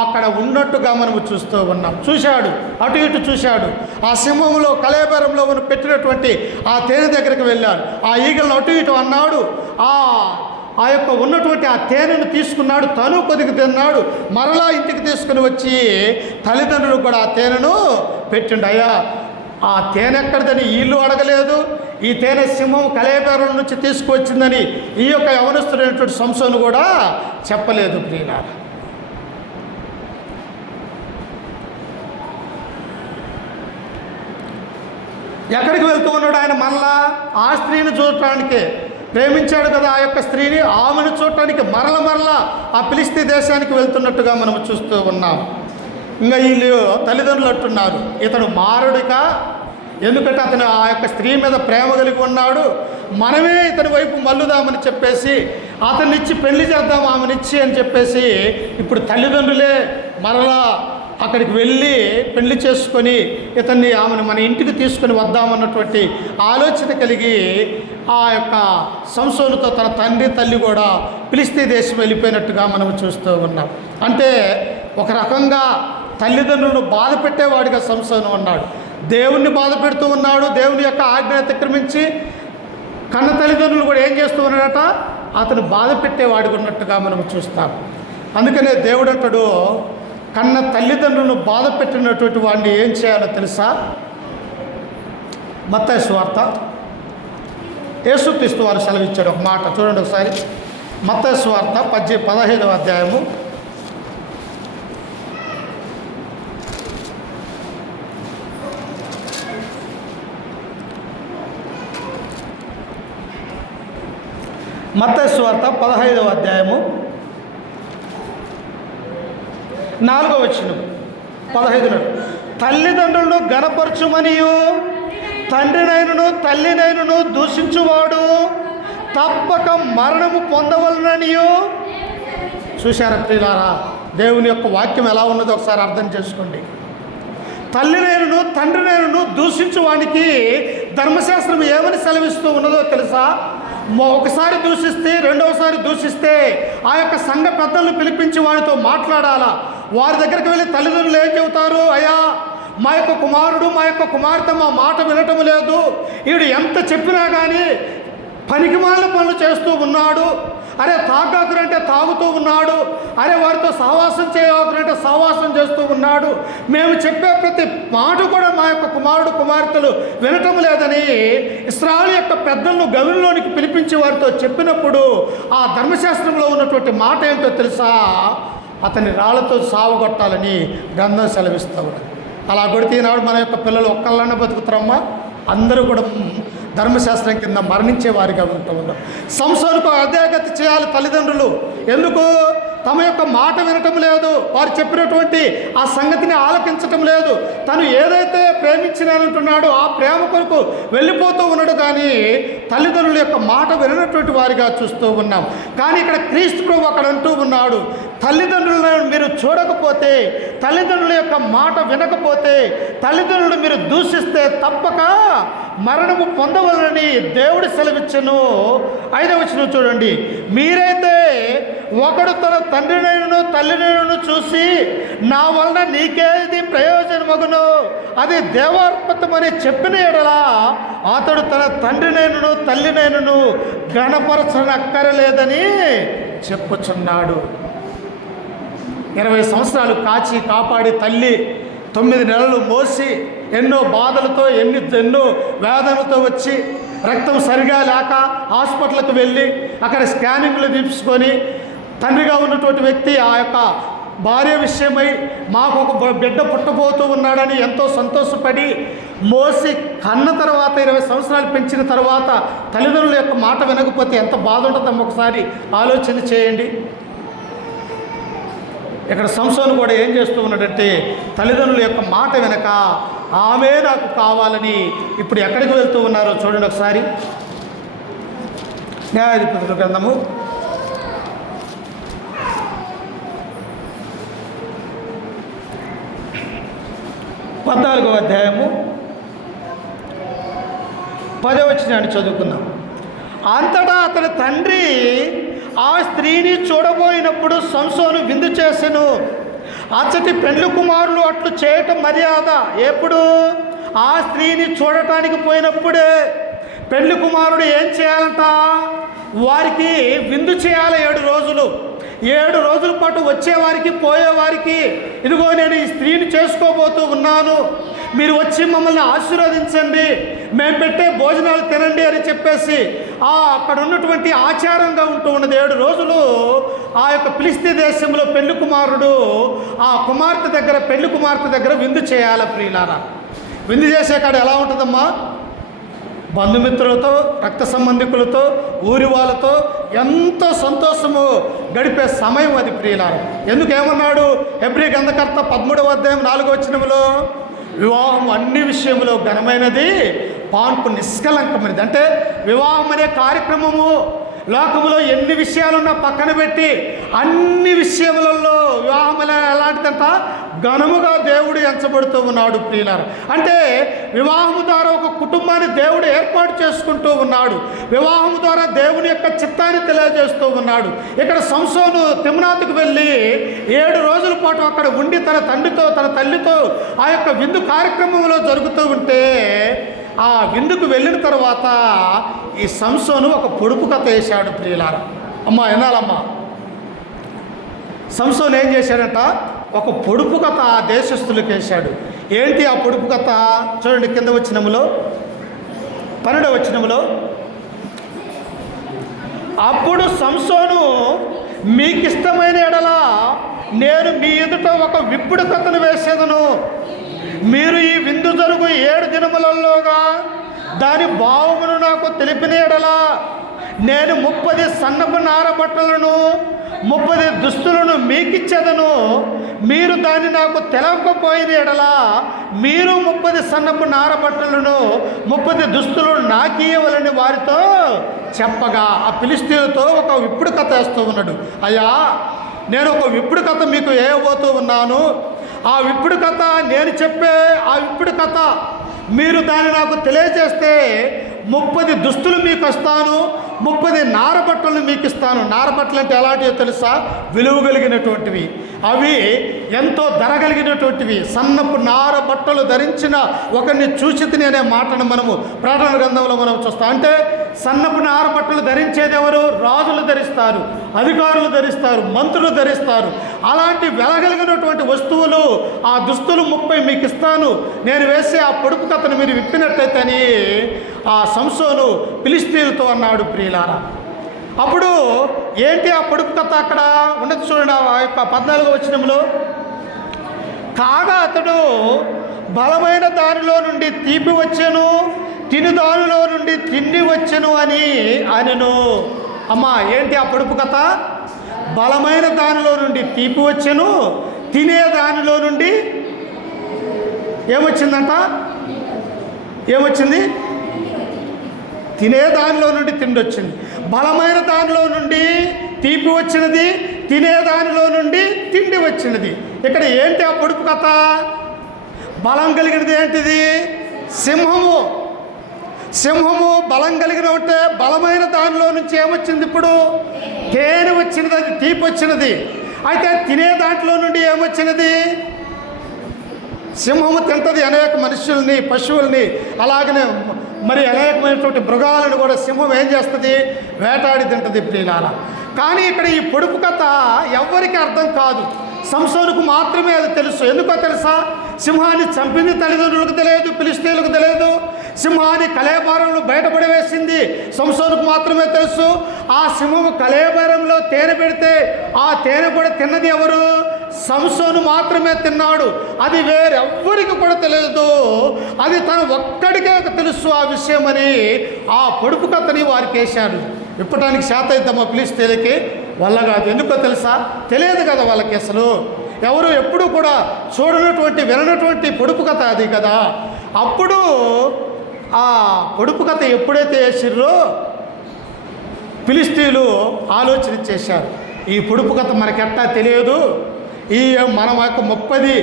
అక్కడ ఉన్నట్టుగా మనము చూస్తూ ఉన్నాం. చూశాడు, అటు ఇటు చూశాడు. ఆ సింహంలో కళేబరంలో ఉన్న పెట్టినటువంటి ఆ తేనె దగ్గరికి వెళ్ళాడు. ఆ ఈగలను అటు ఇటు అన్నాడు. ఆ యొక్క ఉన్నటువంటి ఆ తేనెను తీసుకున్నాడు, తను కొద్దిగా తిన్నాడు. మరలా ఇంటికి తీసుకుని వచ్చి తల్లిదండ్రులు కూడా ఆ తేనెను పెట్టిండు. అయ్యా, ఆ తేనె ఎక్కడిదని వీళ్ళు అడగలేదు, ఈ తేనె సింహం కళేబరం నుంచి తీసుకువచ్చిందని ఈ యొక్క యవనస్తుడైనటువంటి సంసోను కూడా చెప్పలేదు ప్రియులారా. ఎక్కడికి వెళ్తూ ఉన్నాడు ఆయన? మళ్ళా ఆ స్త్రీని చూడటానికే ప్రేమించాడు కదా ఆ యొక్క స్త్రీని, ఆమెను చూడటానికి మరల ఆ ఫిలిష్తీ దేశానికి వెళ్తున్నట్టుగా మనం చూస్తూ ఉన్నాం. ఇంకా వీళ్ళు తల్లిదండ్రులు అంటున్నారు ఇతడు మారుడిక, ఎందుకంటే అతను ఆ యొక్క స్త్రీ మీద ప్రేమ కలిగి ఉన్నాడు, మనమే ఇతని వైపు మల్లుదామని చెప్పేసి అతన్నిచ్చి పెళ్లి చేద్దాం ఆమెనిచ్చి అని చెప్పేసి ఇప్పుడు తల్లిదండ్రులే మరలా అక్కడికి వెళ్ళి పెళ్లి చేసుకొని ఇతన్ని ఆమెను మన ఇంటికి తీసుకొని వద్దామన్నటువంటి ఆలోచన కలిగి ఆ యొక్క సంసోనుతో తన తండ్రి తల్లి కూడా ఫిలిష్తీ దేశం వెళ్ళిపోయినట్టుగా మనం చూస్తూ ఉన్నాం. అంటే ఒక రకంగా తల్లిదండ్రులను బాధ పెట్టేవాడిగా సంసోను ఉన్నాడు, దేవుణ్ణి బాధ పెడుతూ ఉన్నాడు. దేవుని యొక్క ఆజ్ఞ అతిక్రమించి కన్న తల్లిదండ్రులు కూడా ఏం చేస్తూ ఉన్నాడట, అతను బాధ పెట్టేవాడిగా ఉన్నట్టుగా మనం చూస్తాం. అందుకనే దేవుడు అంటాడు, కన్న తల్లిదండ్రులను బాధ పెట్టినటువంటి వాడిని ఏం చేయాలో తెలుసా? మత్తయి సువార్త యేసుక్రీస్తు వారు సెలవిచ్చాడు ఒక మాట చూడండి ఒకసారి. మత్తయి సువార్త 15వ అధ్యాయము 15వ అధ్యాయము 4వ వచనం 15. తల్లిదండ్రులను గణపరచుమనియు తండ్రినైనను తల్లినైనను దూషించువాడు తప్పక మరణము పొందవలననియు. చూశారా ప్రియులారా, దేవుని యొక్క వాక్యం ఎలా ఉన్నదో ఒకసారి అర్థం చేసుకోండి. తల్లినైనను తండ్రినైనను దూషించువానికి ధర్మశాస్త్రం ఏమని సెలవిస్తూ ఉన్నదో తెలుసా? ఒకసారి దూషిస్తే రెండవసారి దూషిస్తే ఆ యొక్క సంఘ పెద్దలను పిలిపించి వారితో మాట్లాడాలా. వారి దగ్గరికి వెళ్ళి తల్లిదండ్రులు ఏం చెబుతారు? అయ్యా, మా యొక్క కుమారుడు మా యొక్క కుమార్తె మా మాట వినటం లేదు, వీడు ఎంత చెప్పినా కానీ పనికిమాలిన పనులు చేస్తూ ఉన్నాడు, అరే తాగాకునంటే తాగుతూ ఉన్నాడు, అరే వారితో సహవాసం చేయకునంటే సహవాసం చేస్తూ ఉన్నాడు, మేము చెప్పే ప్రతి మాట కూడా మా యొక్క కుమారుడు కుమార్తెలు వినటం లేదని ఇశ్రాయేలు యొక్క పెద్దలను గవిలోనికి పిలిపించి వారితో చెప్పినప్పుడు ఆ ధర్మశాస్త్రంలో ఉన్నటువంటి మాట ఏంటో తెలుసా? అతన్ని రాళ్లతో సావగొట్టాలని గ్రంథం సెలవిస్తూ ఉన్నది. అలా కొడితే ఈనాడు మన యొక్క పిల్లలు ఒక్కళ్ళన్నా బతుకుతారమ్మా? అందరూ కూడా ధర్మశాస్త్రం కింద మరణించే వారిగా ఉంటూ ఉన్నారు. సంసోనుకు అదే గతి చేయాలి తల్లిదండ్రులు. ఎందుకు? తమ యొక్క మాట వినటం లేదు, వారు చెప్పినటువంటి ఆ సంగతిని ఆలకించటం లేదు. తను ఏదైతే ప్రేమించినంటున్నాడో ఆ ప్రేమ కొరకు వెళ్ళిపోతూ ఉన్నాడు, కానీ తల్లిదండ్రుల యొక్క మాట వినటువంటి వారిగా చూస్తూ ఉన్నాం. కానీ ఇక్కడ క్రీస్తు ప్రభు అక్కడ అంటూ ఉన్నాడు, తల్లిదండ్రులను మీరు చూడకపోతే, తల్లిదండ్రుల యొక్క మాట వినకపోతే, తల్లిదండ్రులు మీరు దూషిస్తే తప్పక మరణము పొందవలనని దేవుడు సెలవిచ్చెను. 5వ వచనం చూడండి. మీరైతే ఒకడు తన తండ్రినైనను తల్లినైనను చూసి నా వలన నీకేది ప్రయోజనమగును అది దేవార్పతమని చెప్పిన ఎడలా అతడు తన తండ్రినైనను తల్లినైనను గణపరచనక్కరలేదని చెప్పుచున్నాడు. 20 సంవత్సరాలు కాచి కాపాడి తల్లి 9 నెలలు మోసి ఎన్నో బాధలతో ఎన్నో వేదనలతో వచ్చి రక్తం సరిగా లేక హాస్పిటల్కి వెళ్ళి అక్కడ స్కానింగ్లు తీసుకొని తండ్రిగా ఉన్నటువంటి వ్యక్తి ఆ యొక్క భార్య విషయమై మాకు ఒక బిడ్డ పుట్టబోతూ ఉన్నాడని ఎంతో సంతోషపడి మోసి కన్న తర్వాత 20 సంవత్సరాలు పెంచిన తర్వాత తల్లిదండ్రుల యొక్క మాట వినకపోతే ఎంత బాధ ఉంటుందో ఒకసారి ఆలోచన చేయండి. ఇక్కడ సంసోను కూడా ఏం చేస్తూ ఉన్నాడంటే తల్లిదండ్రుల యొక్క మాట వెనక ఆమె నాకు కావాలని ఇప్పుడు ఎక్కడికి వెళ్తూ ఉన్నారో చూడండి ఒకసారి. న్యాయాధిపతుల గ్రంథము 14వ అధ్యాయము 10వ వచనాన్ని చదువుకుందాం. అంతటా అతని తండ్రి ఆ స్త్రీని చూడబోయినప్పుడు సంసోను విందు చేసెను. అచ్చటి పెండ్లి కుమారులు అట్లు చేయటం మర్యాద. ఎప్పుడు? ఆ స్త్రీని చూడటానికి పోయినప్పుడే. పెండ్లి కుమారుడు ఏం చేయాలంట? వారికి విందు చేయాలి 7 రోజులు. 7 రోజుల పాటు వచ్చేవారికి పోయేవారికి, ఇదిగో నేను ఈ స్త్రీని చేసుకోబోతూ ఉన్నాను, మీరు వచ్చి మమ్మల్ని ఆశీర్వదించండి, మేము పెట్టే భోజనాలు తినండి అని చెప్పేసి అక్కడ ఉన్నటువంటి ఆచారంగా ఉంటూ ఉన్నది 7 రోజులు ఆ యొక్క ఫిలిష్తీ దేశంలో పెళ్లి కుమారుడు ఆ పెళ్లి కుమార్తె దగ్గర విందు చేయాలి ప్రియులారా. విందు చేసే కాడ ఎలా ఉంటుందమ్మా? బంధుమిత్రులతో, రక్త సంబంధికులతో, ఊరి వాళ్ళతో ఎంతో సంతోషము గడిపే సమయం అది ప్రియులారా. ఎందుకేమన్నాడు హెబ్రీ గ్రంథకర్త 13వ అధ్యాయం 4వ వచనంలో, వివాహం అన్ని విషయంలో ఘనమైనది, పాన్పు నిష్కలంకమైనది. అంటే వివాహం అనే కార్యక్రమము లోకంలో ఎన్ని విషయాలున్నా పక్కన పెట్టి అన్ని విషయములలో వివాహం ఎలాంటిదంట? ఘనముగా దేవుడు ఎంచబడుతూ ఉన్నాడు ప్రియులారా. అంటే వివాహము ద్వారా ఒక కుటుంబాన్ని దేవుడు ఏర్పాటు చేసుకుంటూ ఉన్నాడు. వివాహం ద్వారా దేవుని యొక్క చిత్తాన్ని తెలియజేస్తూ ఉన్నాడు. ఇక్కడ సంసోను తిమ్నాతుకు వెళ్ళి 7 రోజుల పాటు అక్కడ ఉండి తన తండ్రితో తన తల్లితో ఆ యొక్క విందు కార్యక్రమంలో జరుగుతూ ఉంటే ఆ విందుకు వెళ్ళిన తర్వాత ఈ సంసోను ఒక పొడుపు కథ వేశాడు ప్రియులారా. అమ్మా వినాలమ్మా, సంసోను ఏం చేశాడంట? ఒక పొడుపు కథ ఆ దేశస్తులకు వేశాడు. ఏంటి ఆ పొడుపు కథ? చూడండి కింద వచనములో 12వ వచనములో, అప్పుడు సంసోను, మీకిష్టమైన ఎడల నేను మీ ఎదుట ఒక విప్పుడు కథను వేసేదను. మీరు ఈ విందు జరుగు 7 దినములలోగా దాని భావమును నాకు తెలిపిన ఎడల నేను 30 సన్నపు నార బట్టలను 30 దుస్తులను మీకిచ్చేదను. మీరు దాన్ని నాకు తెలవకపోయిన ఎడల మీరు 30 సన్నపు నార బట్టలను 30 దుస్తులను నాకియవలని వారితో చెప్పగా ఆ ఫిలిష్తీయులతో ఒక విప్పుడు కథ వేస్తూ ఉన్నాడు. అయ్యా, నేను ఒక విప్పుడు కథ మీకు వేయబోతూ ఉన్నాను. ఆ విప్పుడు కథ నేను చెప్పే ఆ విప్పుడు కథ మీరు దాన్ని నాకు తెలియజేస్తే 30 దుస్తులు మీకు ఇస్తాను, 30 నారబట్టలు మీకు ఇస్తాను. నారబట్టలు అంటే ఎలాంటివో తెలుసా? విలువ కలిగినటువంటివి, అవి ఎంతో ధర కలిగినటువంటివి. సన్నపు నార బట్టలు ధరించిన ఒకరిని చూసి అనే మాటను మనము ప్రకటన గ్రంథంలో మనం చూస్తాం. అంటే సన్నపు నార బట్టలు ధరించేది ఎవరు? రాజులు ధరిస్తారు, అధికారులు ధరిస్తారు, మంత్రులు ధరిస్తారు. అలాంటి వెలగలిగినటువంటి వస్తువులు, ఆ దుస్తులు 30 మీకు ఇస్తాను, నేను వేసే ఆ పొడుపు కథను మీరు విప్పినట్లయితే అని ఆ సంసోను ఫిలిష్తీయులతో అన్నాడు ప్రియులారా. అప్పుడు ఏంటి ఆ పొడుపు కథ అక్కడ ఉన్నది చూడండి. ఆ యొక్క 14వ వచనంలో, కాగా అతడు బలమైన దానిలో నుండి తీపి వచ్చెను, తిను దానిలో నుండి తిండి వచ్చెను అని ఆయనను. అమ్మా ఏంటి ఆ పొడుపు కథ? బలమైన దానిలో నుండి తీపి వచ్చెను, తినే దానిలో నుండి ఏమొచ్చిందంట? ఏమొచ్చింది? తినే దానిలో నుండి తిండి వచ్చింది. బలమైన దానిలో నుండి తీపి వచ్చినది, తినే దానిలో నుండి తిండి వచ్చినది. ఇక్కడ ఏంటి ఆ పొడుపు కథ? బలం కలిగినది ఏంటిది? సింహము. సింహము బలం కలిగిన ఉంటే బలమైన దానిలో నుంచి ఏమొచ్చింది? ఇప్పుడు తేనె వచ్చినది, అది తీపి వచ్చినది. అయితే తినే దాంట్లో నుండి ఏమొచ్చినది? సింహము తింటుంది అనేక మనుషుల్ని, పశువుల్ని, అలాగనే మరి అనేకమైనటువంటి మృగాలను కూడా సింహం ఏం చేస్తుంది? వేటాడి తింటుంది ప్రియులారా. కానీ ఇక్కడ ఈ పొడుపు కథ ఎవ్వరికి అర్థం కాదు, సంసోనుకు మాత్రమే అది తెలుసు. ఎందుకో తెలుసా? సింహాన్ని చంపింది తల్లిదండ్రులకు తెలియదు, ఫిలిష్తీయులకు తెలియదు. సింహాన్ని కళేబరంలో బయటపడవేసింది సంసోనుకు మాత్రమే తెలుసు. ఆ సింహము కళేబరంలో తేనె పెడితే ఆ తేనె కూడా తిన్నది ఎవరు? సంసోను మాత్రమే తిన్నాడు. అది వేరెవ్వరికి కూడా తెలియదు, అది తన ఒక్కడికే తెలుసు ఆ విషయం అని ఆ పొడుపు కథని వారికి వేశాడు. విప్పటానికి శాత ఇద్దామా ఫిలిష్తీయులకి? వల్ల కాదు. ఎందుకో తెలుసా? తెలియదు కదా వాళ్ళకి, అసలు ఎవరు ఎప్పుడు కూడా చూడనటువంటి విననటువంటి పొడుపు కథ అది కదా. అప్పుడు ఆ పొడుపు కథ ఎప్పుడైతే వేసిర్రో ఫిలిష్తీయులు ఆలోచన చేశారు, ఈ పొడుపు కథ మనకెట్టా తెలియదు, ఈ మనం యొక్క 30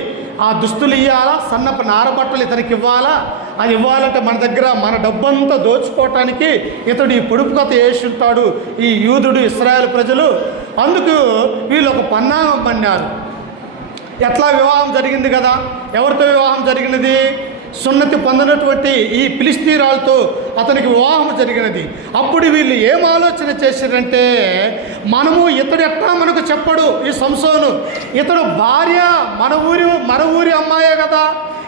ఆ దుస్తులు ఇవ్వాలా, సన్నపు నారబట్టలు ఇతనికి ఇవ్వాలా, అది ఇవ్వాలంటే మన దగ్గర మన డబ్బంతా దోచుకోవటానికి ఇతడు ఈ పొడుపు కథ వేసి ఉంటాడు ఈ యూదుడు, ఇశ్రాయేల్ ప్రజలు. అందుకు వీళ్ళు ఒక పన్నాగం పన్నారు. ఎట్లా వివాహం జరిగింది కదా? ఎవరితో వివాహం జరిగినది? సున్నతి పొందినటువంటి ఈ ఫిలిష్తీయురాలతో అతనికి వివాహం జరిగినది. అప్పుడు వీళ్ళు ఏం ఆలోచన చేశారంటే, మనము ఇతడు ఎట్లా మనకు చెప్పడు ఈ సంసోను, ఇతడు భార్య మన ఊరి అమ్మాయే కదా,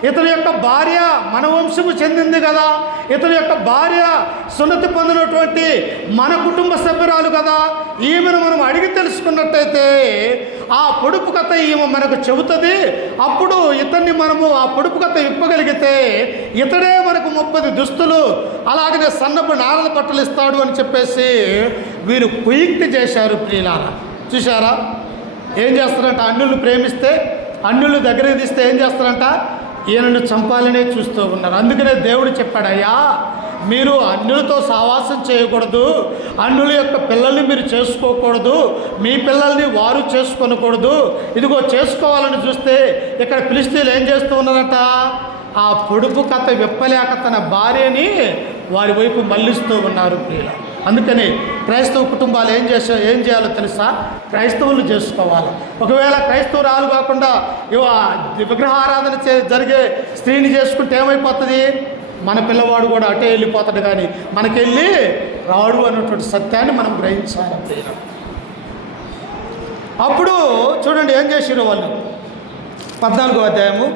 ఇతని యొక్క భార్య మన వంశము చెందింది కదా, ఇతని యొక్క భార్య సున్నతి పొందినటువంటి మన కుటుంబ సభ్యురాలు కదా, ఈమెను మనం అడిగి తెలుసుకున్నట్టయితే ఆ పొడుపు కథ ఈమె మనకు చెబుతుంది. అప్పుడు ఇతన్ని మనము ఆ పొడుపు కథ ఇప్పగలిగితే ఇతడే మనకు 30 దుస్తులు అలాగనే సన్నపు నారల బట్టలు ఇస్తాడు అని చెప్పేసి వీరు కుయుక్తి చేశారు. ప్రియులారా, చూశారా ఏం చేస్తారంట? అన్యులను ప్రేమిస్తే, అన్యులు దగ్గరికి తీస్తే ఏం చేస్తారంట? ఈయనను చంపాలనే చూస్తూ ఉన్నారు. అందుకనే దేవుడు చెప్పాడు, అయ్యా మీరు అన్యులతో సావాసం చేయకూడదు, అన్యుల యొక్క పిల్లల్ని మీరు చేసుకోకూడదు, మీ పిల్లల్ని వారు చేసుకోనకూడదు. ఇదిగో చేసుకోవాలని చూస్తే ఇక్కడ ఫిలిష్తీయులు ఏం చేస్తూ ఉన్నారంట? ఆ పొడుపు కథ విప్పలేక తన భార్యని వారి వైపు మళ్ళిస్తూ ఉన్నారు. ప్రియుల, అందుకని క్రైస్తవ కుటుంబాలు ఏం చేయాలో తెలుసా? క్రైస్తవులు చేసుకోవాలి. ఒకవేళ క్రైస్తవురాలు కాకుండా విగ్రహారాధన జరిగే స్త్రీని చేసుకుంటే ఏమైపోతుంది? మన పిల్లవాడు కూడా అటే వెళ్ళిపోతాడు, కానీ మనకెళ్ళి రాడు అన్నటువంటి సత్యాన్ని మనం గ్రహించాలి. అప్పుడు చూడండి ఏం చేసిరు వాళ్ళు. 14వ అధ్యాయము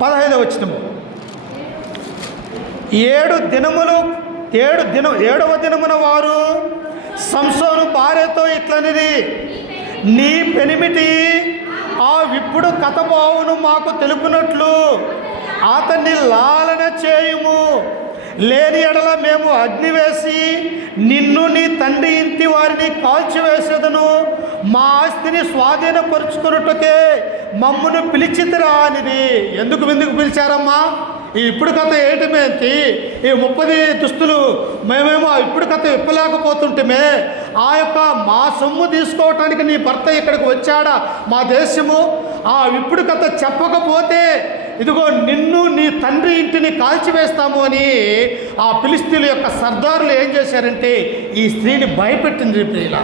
15వ వచనము. 7వ దినమున వారు సంసోను భార్యతో ఇట్లనిది, నీ పెనిమిటి ఆ విప్పుడు కథ బావును మాకు తెలుపునట్లు అతన్ని లాలన చేయుము, లేని ఎడల మేము అగ్ని వేసి నిన్ను నీ తండ్రి ఇంటి వారిని కాల్చివేసేదను, మా ఆస్తిని స్వాధీనపరుచుకున్నట్టుకే మమ్మును పిలిచితిరా అనేది. ఎందుకు పిలిచారమ్మా? ఈ ఇప్పుడు కథ ఏంటమేంటి? ఈ 30 దుస్తులు మేమేమో ఇప్పుడు కథ ఇప్పలేకపోతుంటమే, ఆ యొక్క మా సొమ్ము తీసుకోవటానికి నీ భర్త ఇక్కడికి వచ్చాడా మా దేశము? ఆ ఇప్పుడు కథ చెప్పకపోతే ఇదిగో నిన్ను నీ తండ్రి ఇంటిని కాల్చివేస్తాము అని ఆ ఫిలిష్తీయుల యొక్క సర్దారులు ఏం చేశారంటే ఈ స్త్రీని భయపెట్టింది. ప్రియుల,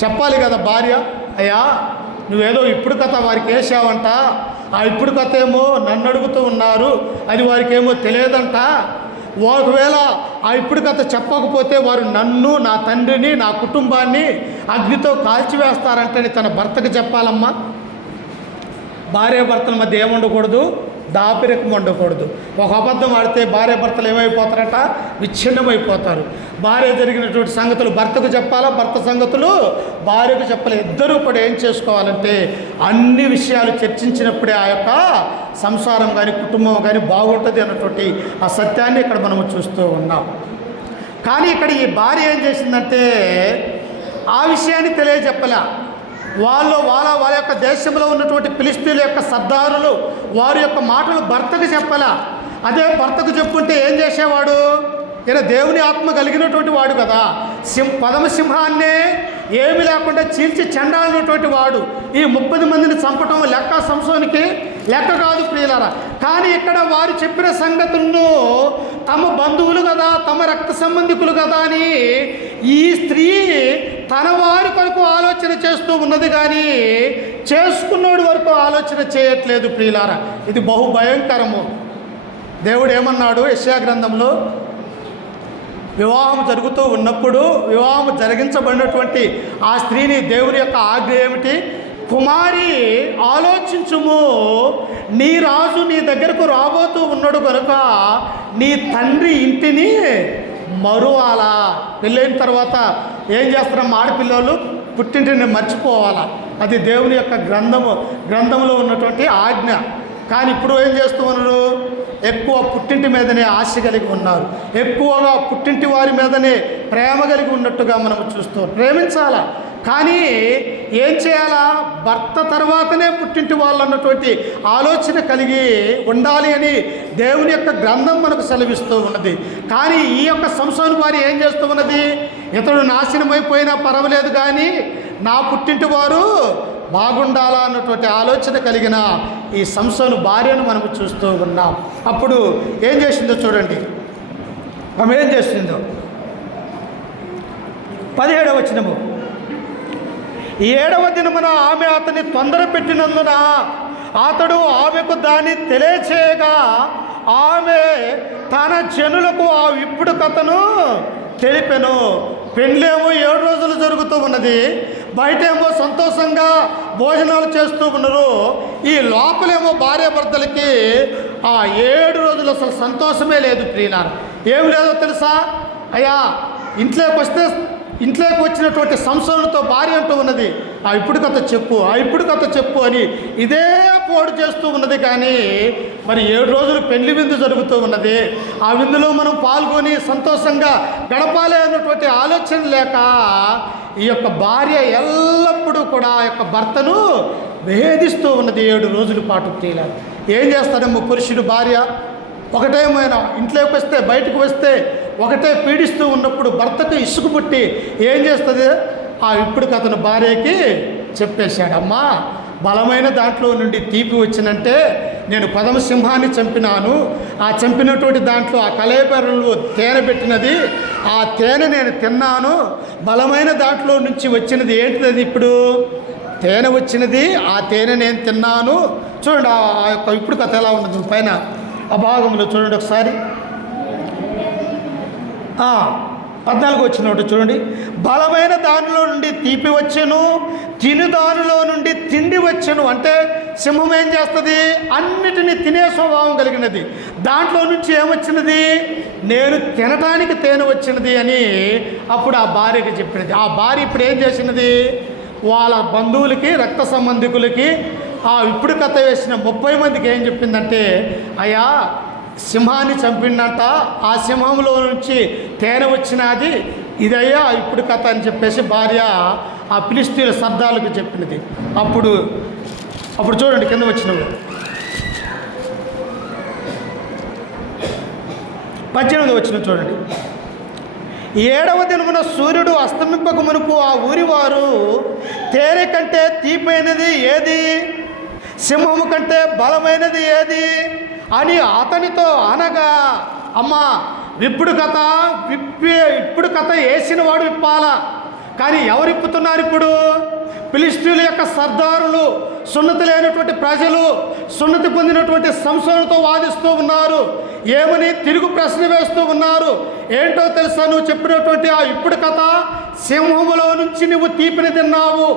చెప్పాలి కదా భార్య, అయ్యా నువ్వేదో ఇప్పుడు కథ వారికి వేసావంట, ఆ ఇప్పుడు కథ ఏమో నన్ను అడుగుతూ ఉన్నారు, అది వారికి ఏమో తెలియదంట. ఒకవేళ ఆ ఇప్పుడు కథ చెప్పకపోతే వారు నన్ను, నా తండ్రిని, నా కుటుంబాన్ని అగ్నితో కాల్చివేస్తారంటని తన భర్తకు చెప్పాలమ్మా. భార్యాభర్తల మధ్య ఏముండకూడదు? దాపరికం ఉండకూడదు. ఒక అబద్ధం ఆడితే భార్యాభర్తలు ఏమైపోతారట? విచ్ఛిన్నమైపోతారు. భార్య జరిగినటువంటి సంగతులు భర్తకు చెప్పాలా, భర్త సంగతులు భార్యకు చెప్పాలి. ఇద్దరూ కూడా ఏం చేసుకోవాలంటే అన్ని విషయాలు చర్చించినప్పుడే ఆ యొక్క సంసారం కానీ కుటుంబం కానీ బాగుంటుంది అన్నటువంటి ఆ సత్యాన్ని ఇక్కడ మనము చూస్తూ ఉన్నాం. కానీ ఇక్కడ ఈ భార్య ఏం చేసిందంటే ఆ విషయాన్ని తెలియజెప్పలే. వాళ్ళ యొక్క దేశంలో ఉన్నటువంటి ఫిలిష్తీయుల యొక్క సర్దారులు వారి యొక్క మాటలు భర్తకు చెప్పాలా. అదే భర్తకు చెప్పుకుంటే ఏం చేసేవాడు? ఈయన దేవుని ఆత్మ కలిగినటువంటి వాడు కదా, పదమ సింహాన్నే ఏమి లేకుండా చీల్చి చెండాలినటువంటి వాడు. ఈ 30 మందిని చంపటం లెక్క సంసోనికి లెక్క కాదు ప్రియులారా. కానీ ఇక్కడ వారు చెప్పిన సంగతులను తమ బంధువులు కదా, తమ రక్త సంబంధికులు కదా అని ఈ స్త్రీ తన వారి కొరకు ఆలోచన చేస్తూ ఉన్నది, కానీ చేసుకున్నోడి వరకు ఆలోచన చేయట్లేదు ప్రియులారా. ఇది బహు భయంకరము. దేవుడు ఏమన్నాడు యెషయా గ్రంథంలో? వివాహం జరుగుతూ ఉన్నప్పుడు వివాహం జరిగించబడినటువంటి ఆ స్త్రీని దేవుని యొక్క ఆజ్ఞ ఏమిటి? కుమారి ఆలోచించుము, నీ రాజు నీ దగ్గరకు రాబోతూ ఉన్నాడు కనుక నీ తండ్రి ఇంటిని మరువాలా. పెళ్ళైన తర్వాత ఏం చేస్తారమ్మా? ఆడపిల్లలు పుట్టింటిని మర్చిపోవాలా. అది దేవుని యొక్క గ్రంథంలో ఉన్నటువంటి ఆజ్ఞ. కానీ ఇప్పుడు ఏం చేస్తూ ఉన్నారు? ఎక్కువ పుట్టింటి మీదనే ఆశ కలిగి ఉన్నారు, ఎక్కువగా పుట్టింటి వారి మీదనే ప్రేమ కలిగి ఉన్నట్టుగా మనం చూస్తూ ప్రేమించాలా. కానీ ఏం చేయాలా? భర్త తర్వాతనే పుట్టింటి వాళ్ళు అన్నటువంటి ఆలోచన కలిగి ఉండాలి అని దేవుని యొక్క గ్రంథం మనకు సెలవిస్తూ ఉన్నది. కానీ ఈ యొక్క సంసోను భార్య ఏం చేస్తూ ఉన్నది? ఇతడు నాశనమైపోయినా పర్వాలేదు, కానీ నా పుట్టింటి వారు బాగుండాలా అన్నటువంటి ఆలోచన కలిగిన ఈ సంసోను భార్యను మనము చూస్తూ ఉన్నాం. అప్పుడు ఏం చేసిందో చూడండి. ఆమె ఏం చేసిందో 17వ వచనము. 7వ దినమున ఆమె అతన్ని తొందర పెట్టినందున అతడు ఆమెకు దాన్ని తెలియచేయగా ఆమె తన జనులకు ఆ విప్పుడు కథను తెలిపెను. పెండ్లేమో 7 రోజులు జరుగుతూ ఉన్నది, బయటేమో సంతోషంగా భోజనాలు చేస్తూ ఉన్నారు. ఈ లోపలేమో భార్యాభర్తలకి ఆ 7 రోజులు అసలు సంతోషమే లేదు ప్రియులారా. ఏం లేదో తెలుసా? అయ్యా ఇంట్లోకి వచ్చినటువంటి సంసోనుతో భార్య అంటూ ఉన్నది, ఇప్పుడు కథ చెప్పు అని ఇదే పోడు చేస్తూ ఉన్నది. కానీ మరి 7 రోజులు పెళ్లి విందు జరుగుతూ ఉన్నది. ఆ విందులో మనం పాల్గొని సంతోషంగా గడపాలి అన్నటువంటి ఆలోచన లేక ఈ యొక్క భార్య ఎల్లప్పుడూ కూడా ఆ యొక్క భర్తను వేధిస్తూ ఉన్నది 7 రోజుల పాటు. తేలాలి ఏం చేస్తాడేమో పురుషుడు భార్య ఒకటేమైనా ఇంట్లోకి వస్తే బయటకు వస్తే ఒకటే పీడిస్తూ ఉన్నప్పుడు భర్తకు ఇసుకు పుట్టి ఏం చేస్తుంది? ఇప్పుడు అతను భార్యకి చెప్పేశాడు, అమ్మా బలమైన దాంట్లో నుండి తీపి వచ్చినంటే నేను పదమ సింహాన్ని చంపినాను, ఆ చంపినటువంటి దాంట్లో ఆ కలేబరలు తేనె పెట్టినది, ఆ తేనె నేను తిన్నాను, బలమైన దాంట్లో నుంచి వచ్చినది ఏంటిది? ఇప్పుడు తేనె వచ్చినది, ఆ తేనె నేను తిన్నాను. చూడండి ఆ యొక్క ఇప్పుడు కథ ఎలా ఉన్నది పైన ఆ భాగంలో చూడండి ఒకసారి. 14 వచ్చినట్టు చూడండి. బలమైన దానిలో నుండి తీపి వచ్చెను, తిను దానిలో నుండి తిండి వచ్చెను. అంటే సింహం ఏం చేస్తుంది? అన్నిటినీ తినే స్వభావం కలిగినది. దాంట్లో నుంచి ఏమొచ్చినది? నేను తినటానికి తేనె వచ్చినది అని అప్పుడు ఆ భార్యకి చెప్పినది. ఆ భార్య ఇప్పుడు ఏం చేసినది? వాళ్ళ బంధువులకి రక్త సంబంధికులకి ఇప్పుడు కథ వేసిన 30 మందికి ఏం చెప్పిందంటే, అయ్యా సింహాన్ని చంపిందంట, ఆ సింహంలో నుంచి తేనె వచ్చినది, ఇదయ్యా ఇప్పుడు కథ అని చెప్పేసి భార్య ఆ ఫిలిష్తీయుల సర్దార్లకు చెప్పినది. అప్పుడు చూడండి కింద వచ్చినప్పుడు 18 వచ్చిన చూడండి. 7వ దినమున సూర్యుడు అస్తమింపక మునుపు ఆ ఊరి వారు తేనె కంటే తీపైనది ఏది, సింహము కంటే బలమైనది ఏది అని అతనితో అనగా, అమ్మా ఇప్పుడు కథ వేసిన వాడు విప్పాలా, కానీ ఎవరు ఇప్పుతున్నారు? ఇప్పుడు ఫిలిష్తీయుల యొక్క సర్దారులు, సున్నతి లేనటువంటి ప్రజలు సున్నతి పొందినటువంటి సంసోనుతో వాదిస్తూ ఉన్నారు. ఏమని తిరుగు ప్రశ్న వేస్తూ ఉన్నారు. ఏంటో తెలుసా? నువ్వు చెప్పినటువంటి ఇప్పుడు కథ, సింహములో నుంచి నువ్వు తీపిని తిన్నావు,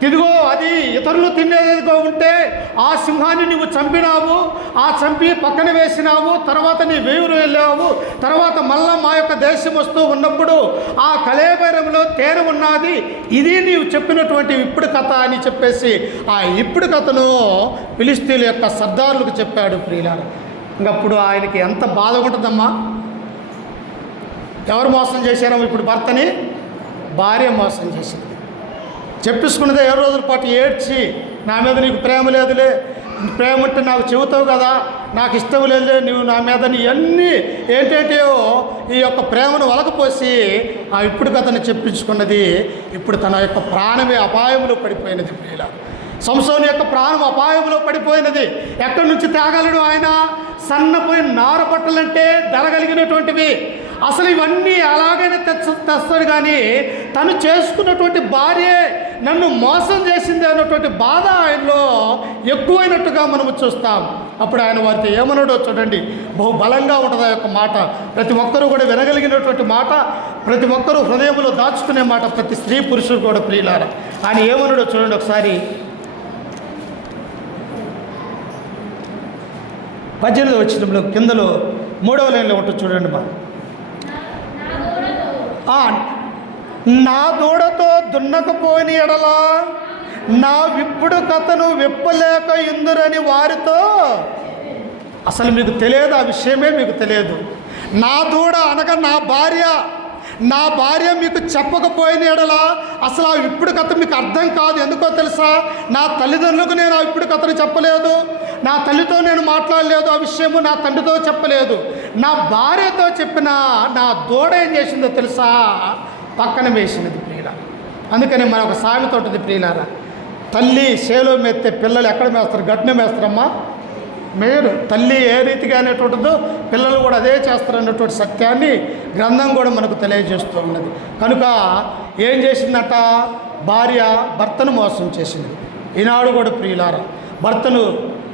తిదిగో అది ఇతరులు తినేదిగా ఉంటే ఆ సింహాన్ని నువ్వు చంపినావు, చంపి పక్కన వేసినావు, తర్వాత నీ వేవురు వెళ్ళావు, తర్వాత మళ్ళా మా యొక్క దేశం వస్తూ ఉన్నప్పుడు ఆ కళేబరంలో తేనె ఉన్నది, ఇది నీవు చెప్పినటువంటి ఇప్పుడు కథ అని చెప్పేసి ఆ ఇప్పుడు కథను ఫిలిష్తీయుల యొక్క సర్దారులకు చెప్పాడు. ప్రియులారా, ఇంకప్పుడు ఆయనకి ఎంత బాధ ఉంటుందమ్మా. ఎవరు మోసం చేశారో? ఇప్పుడు భర్తని భార్య మోసం చేసింది. చెప్పేసుకున్నదే 7 రోజుల పాటు ఏడ్చి, నా మీద నీకు ప్రేమ లేదులే, ప్రేమ ఉంటే నాకు చెబుతావు కదా, నాకు ఇష్టం లేదులే, నువ్వు నా మీద ఇవన్నీ ఏంటంటేవో ఈ యొక్క ప్రేమను వలకపోసి ఇప్పుడు కథను చెప్పించుకున్నది. ఇప్పుడు తన యొక్క ప్రాణమే అపాయంలో పడిపోయినది. ప్రియుల సంసోను యొక్క ప్రాణం అపాయంలో పడిపోయినది. ఎక్కడి నుంచి తేగలడు ఆయన? సన్నపోయిన నార బట్టలంటే ధరగలిగినటువంటివి. అసలు ఇవన్నీ అలాగైనా తెస్తాడు, కానీ తను చేసుకున్నటువంటి భార్య నన్ను మోసం చేసింది అన్నటువంటి బాధ ఆయనలో ఎక్కువైనట్టుగా మనము చూస్తాం. అప్పుడు ఆయన వారితో ఏమన్నాడో చూడండి. బహుబలంగా ఉంటుంది ఆ యొక్క మాట. ప్రతి ఒక్కరూ కూడా వినగలిగినటువంటి మాట, ప్రతి ఒక్కరూ హృదయంలో దాచుకునే మాట, ప్రతి స్త్రీ పురుషుడు కూడా. ప్రియులారా, ఆయన ఏమన్నాడో చూడండి ఒకసారి. 18 వచ్చినంలో కిందలో 3వ లైన్లో ఉంటుంది చూడండి. నా దూడతో దున్నకపోని ఎడలా నా విప్పుడు కథను విప్పలేక ఇందురని వారితో. అసలు మీకు తెలియదు, ఆ విషయమే మీకు తెలియదు. నా దూడ అనగా నా భార్య మీకు చెప్పకపోయిన ఎడలా అసలు ఆ ఇప్పుడు కథ మీకు అర్థం కాదు. ఎందుకో తెలుసా? నా తల్లిదండ్రులకు నేను ఆ ఇప్పుడు కథను చెప్పలేదు, నా తల్లితో నేను మాట్లాడలేదు, ఆ విషయము నా తండ్రితో చెప్పలేదు. నా భార్యతో చెప్పిన నా దూడ ఏం చేసిందో తెలుసా? పక్కన వేసినది. ప్రియుల, అందుకని మన ఒక సామెత ఉంటుంది ప్రియులారా, తల్లి చేలో మెత్తే పిల్లలు ఎక్కడ మేస్తారు? గట్టిన మేస్తారమ్మా. మీరు తల్లి ఏ రీతిగా అనేటువంటిదో పిల్లలు కూడా అదే చేస్తారన్నటువంటి సత్యాన్ని గ్రంథం కూడా మనకు తెలియజేస్తూ ఉన్నది. కనుక ఏం చేసిందట? భార్య భర్తను మోసం చేసింది. ఈనాడు కూడా ప్రియులారా,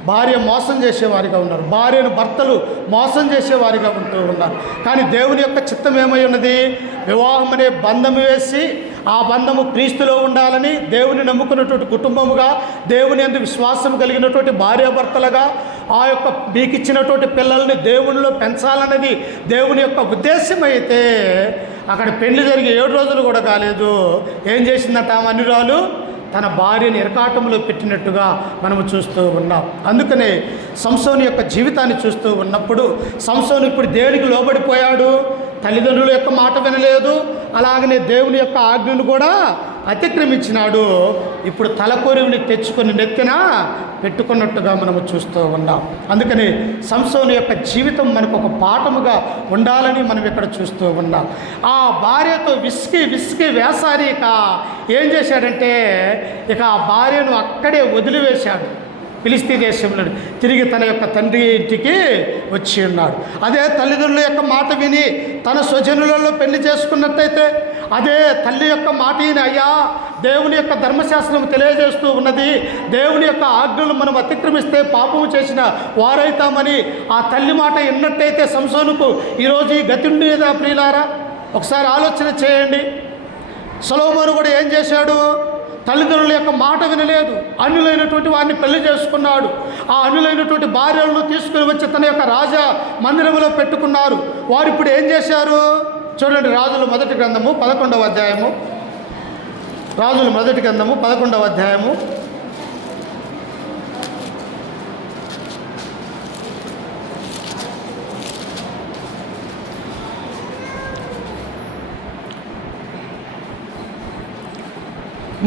భార్య మోసం చేసేవారిగా ఉన్నారు, భార్యను భర్తలు మోసం చేసేవారిగా ఉంటూ ఉన్నారు. కానీ దేవుని యొక్క చిత్తం ఏమై ఉన్నది? వివాహం అనే బంధం వేసి ఆ బంధము క్రీస్తులో ఉండాలని, దేవుని నమ్ముకున్నటువంటి కుటుంబముగా, దేవుని యందు విశ్వాసం కలిగినటువంటి భార్యాభర్తలుగా, ఆ యొక్క మీకు ఇచ్చినటువంటి పిల్లల్ని దేవునిలో పెంచాలన్నది దేవుని యొక్క ఉద్దేశం అయితే, అక్కడ పెళ్లి జరిగి 7 రోజులు కూడా కాలేదు, ఏం చేసిందట ఆ మనురాలు? తన భార్యని ఇరకాటంలో పెట్టినట్టుగా మనము చూస్తూ ఉన్నాం. అందుకనే సంసోను యొక్క జీవితాన్ని చూస్తూ ఉన్నప్పుడు, సంసోను ఇప్పుడు దేనికి లోబడిపోయాడు? తల్లిదండ్రుల యొక్క మాట వినలేదు, అలాగనే దేవుని యొక్క ఆజ్ఞను కూడా అతిక్రమించినాడు. ఇప్పుడు తలకొరివిని తెచ్చుకొని నెత్తిన పెట్టుకున్నట్టుగా మనము చూస్తూ ఉన్నాం. అందుకని సంసోను యొక్క జీవితం మనకు ఒక పాఠముగా ఉండాలని మనం ఇక్కడ చూస్తూ ఉన్నాం. ఆ భార్యతో విసికి వేసారిక ఏం చేశాడంటే, ఇక ఆ భార్యను అక్కడే వదిలివేశాడు. ఫిలిస్తీ దేశంలో తిరిగి తన యొక్క తండ్రి ఇంటికి వచ్చి ఉన్నాడు. అదే తల్లిదండ్రుల యొక్క మాట విని తన స్వజనులలో పెళ్లి చేసుకున్నట్టయితే, అదే తల్లి యొక్క మాట విని, అయ్యా దేవుని యొక్క ధర్మశాస్త్రం తెలియజేస్తూ ఉన్నది, దేవుని యొక్క ఆజ్ఞలు మనం అతిక్రమిస్తే పాపము చేసిన వారైతామని ఆ తల్లి మాట విన్నట్టయితే సంసోనుకు ఈరోజు ఈ గతి ఉండేదా? ప్రియులారా, ఒకసారి ఆలోచన చేయండి. సొలొమోను కూడా ఏం చేశాడు? తల్లిదండ్రుల యొక్క మాట వినలేదు, అన్యులైనటువంటి వారిని పెళ్లి చేసుకున్నాడు. ఆ అన్యులైనటువంటి భార్యలను తీసుకుని వచ్చి తన యొక్క రాజ మందిరంలో పెట్టుకున్నారు. వారు ఇప్పుడు ఏం చేశారు? చూడండి, రాజుల మొదటి గ్రంథము 11వ అధ్యాయము, రాజుల మొదటి గ్రంథము 11వ అధ్యాయము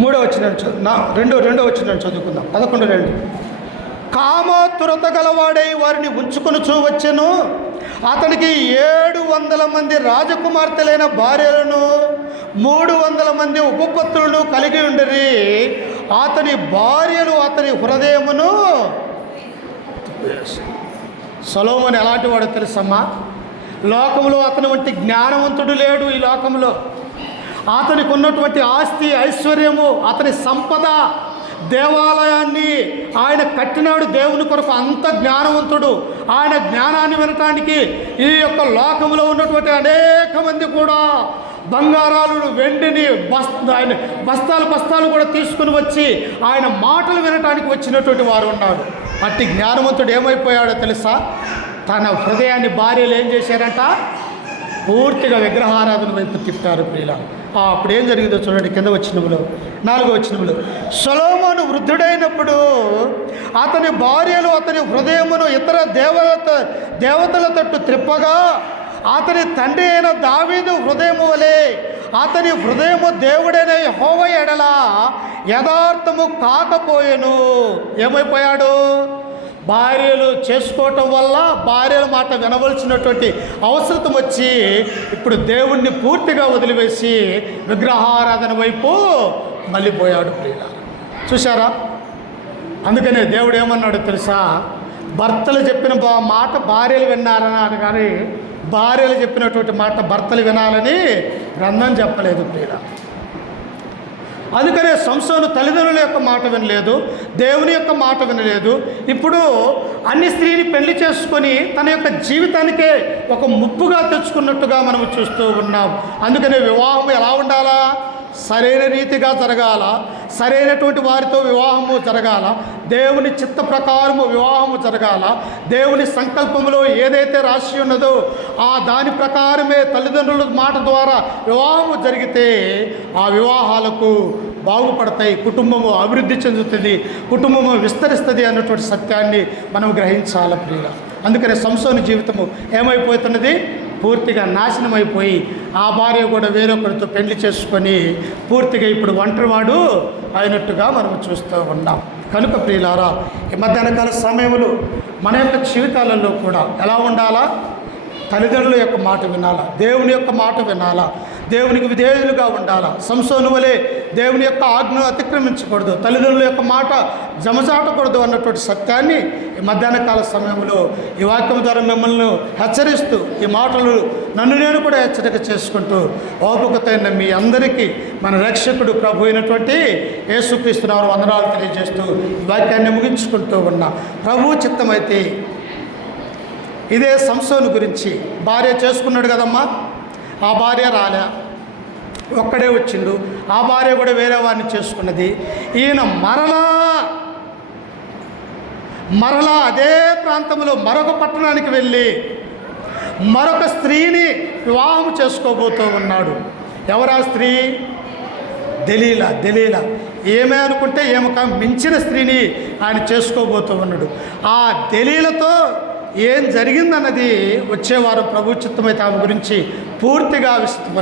3వ వచనం రెండో వచనం చదువుకుందాం. 11:2. కామతురత గలవాడై వారిని ఉంచుకొని వచ్చెను. అతనికి 700 మంది రాజకుమార్తెలైన భార్యలను 300 మంది ఉపపత్తులను కలిగి ఉండిరి. అతని భార్యలు అతని హృదయమును. సొలొమోను ఎలాంటి వాడో తెలుసమ్మా? లోకంలో అతని వంటి జ్ఞానవంతుడు లేడు ఈ లోకంలో. అతనికి ఉన్నటువంటి ఆస్తి, ఐశ్వర్యము, అతని సంపద, దేవాలయాన్ని ఆయన కట్టినాడు దేవుని కొరకు. అంత జ్ఞానవంతుడు. ఆయన జ్ఞానాన్ని వినటానికి ఈ యొక్క లోకంలో ఉన్నటువంటి అనేక మంది కూడా బంగారాలు, వెండిని, ఆయన బస్తాలు కూడా తీసుకుని వచ్చి ఆయన మాటలు వినటానికి వచ్చినటువంటి వారు ఉన్నారు. అట్టి జ్ఞానవంతుడు ఏమైపోయాడో తెలుసా? తన హృదయాన్ని భార్యలు ఏం చేశారంట? పూర్తిగా విగ్రహారాధన వైపు తిప్పారు. ప్రియుల, అప్పుడు ఏం జరిగిందో చూడండి. కింద వచనములో 4వ వచనములో, సొలొమోను వృద్ధుడైనప్పుడు అతని భార్యలు అతని హృదయమును ఇతర దేవతల తట్టు త్రిప్పగా, అతని తండ్రి అయిన దావీదు హృదయము వలె అతని హృదయము దేవుడైన యెహోవా ఎడల యథార్థము కాకపోయెను. ఏమైపోయాడు? భార్యలు చేసుకోవటం వల్ల భార్యల మాట వినవలసినటువంటి అవసరం వచ్చి ఇప్పుడు దేవుణ్ణి పూర్తిగా వదిలివేసి విగ్రహారాధన వైపు మళ్ళీపోయాడు. ప్రియులారా, చూసారా? అందుకనే దేవుడు ఏమన్నాడు తెలుసా? భర్తలు చెప్పిన మాట భార్యలు విన్నారని కానీ భార్యలు చెప్పినటువంటి మాట భర్తలు వినాలని గ్రంథం చెప్పలేదు. ప్రియులారా, అందుకనే సంసోను తల్లిదండ్రుల యొక్క మాట వినలేదు, దేవుని యొక్క మాట వినలేదు. ఇప్పుడు అన్ని స్త్రీని పెళ్లి చేసుకొని తన యొక్క జీవితానికే ఒక ముప్పుగా తెచ్చుకున్నట్టుగా మనం చూస్తూ ఉన్నాం. అందుకనే వివాహం ఎలా ఉండాలా? సరైన రీతిగా జరగాల, సరైనటువంటి వారితో వివాహము జరగాల, దేవుని చిత్త ప్రకారము వివాహము జరగాల. దేవుని సంకల్పంలో ఏదైతే రాసి ఉన్నదో ఆ దాని ప్రకారమే తల్లిదండ్రుల మాట ద్వారా వివాహము జరిగితే ఆ వివాహాలకు బాగుపడతాయి, కుటుంబము అభివృద్ధి చెందుతుంది, కుటుంబము విస్తరిస్తుంది అన్నటువంటి సత్యాన్ని మనం గ్రహించాలి. ప్రియుల, అందుకనే సంసోను జీవితము ఏమైపోతున్నది? పూర్తిగా నాశనం అయిపోయి ఆ భార్య కూడా వేరొకరితో పెళ్లి చేసుకొని పూర్తిగా ఇప్పుడు ఒంటరివాడు అయినట్టుగా మనం చూస్తూ ఉన్నాం. కనుక ప్రియులారా, ఈ మధ్యాహ్నకాల సమయంలో మన యొక్క జీవితాలలో కూడా ఎలా ఉండాలా? తల్లిదండ్రుల యొక్క మాట వినాలా, దేవుని యొక్క మాట వినాలా, దేవునికి విధేయులుగా ఉండాలా. సంసోను వలె దేవుని యొక్క ఆజ్ఞను అతిక్రమించకూడదు, తల్లిదండ్రుల యొక్క మాట జమచాటకూడదు అన్నటువంటి సత్యాన్ని ఈ మధ్యాహ్నకాల సమయంలో ఈ వాక్యం ద్వారా మిమ్మల్ని హెచ్చరిస్తూ, ఈ మాటలు నన్ను నేను కూడా హెచ్చరిక చేసుకుంటూ ఓపికతైన మీ అందరికీ మన రక్షకుడు ప్రభు అయినటువంటి యేసుక్రీస్తు నామమున వందనాలు తెలియజేస్తూ ఈ వాక్యాన్ని ముగించుకుంటూ ఉన్నా. ప్రభు చిత్తమైతే ఇదే సంసోను గురించి భార్య చేసుకున్నాడు కదమ్మా, ఆ భార్య రాలే, ఒక్కడే వచ్చిండు. ఆ భార్య కూడా వేరే వారిని చేసుకున్నది. ఈయన మరలా అదే ప్రాంతంలో మరొక పట్టణానికి వెళ్ళి మరొక స్త్రీని వివాహం చేసుకోబోతూ ఉన్నాడు. ఎవరా స్త్రీ? దెలీలా. ఏమే అనుకుంటే ఏమక మించిన స్త్రీని ఆయన చేసుకోబోతూ ఉన్నాడు. ఆ దెలీలతో ఏం జరిగిందన్నది వచ్చే వారం ప్రభు చిత్తమైతే ఆమె గురించి పూర్తిగా విస్తృత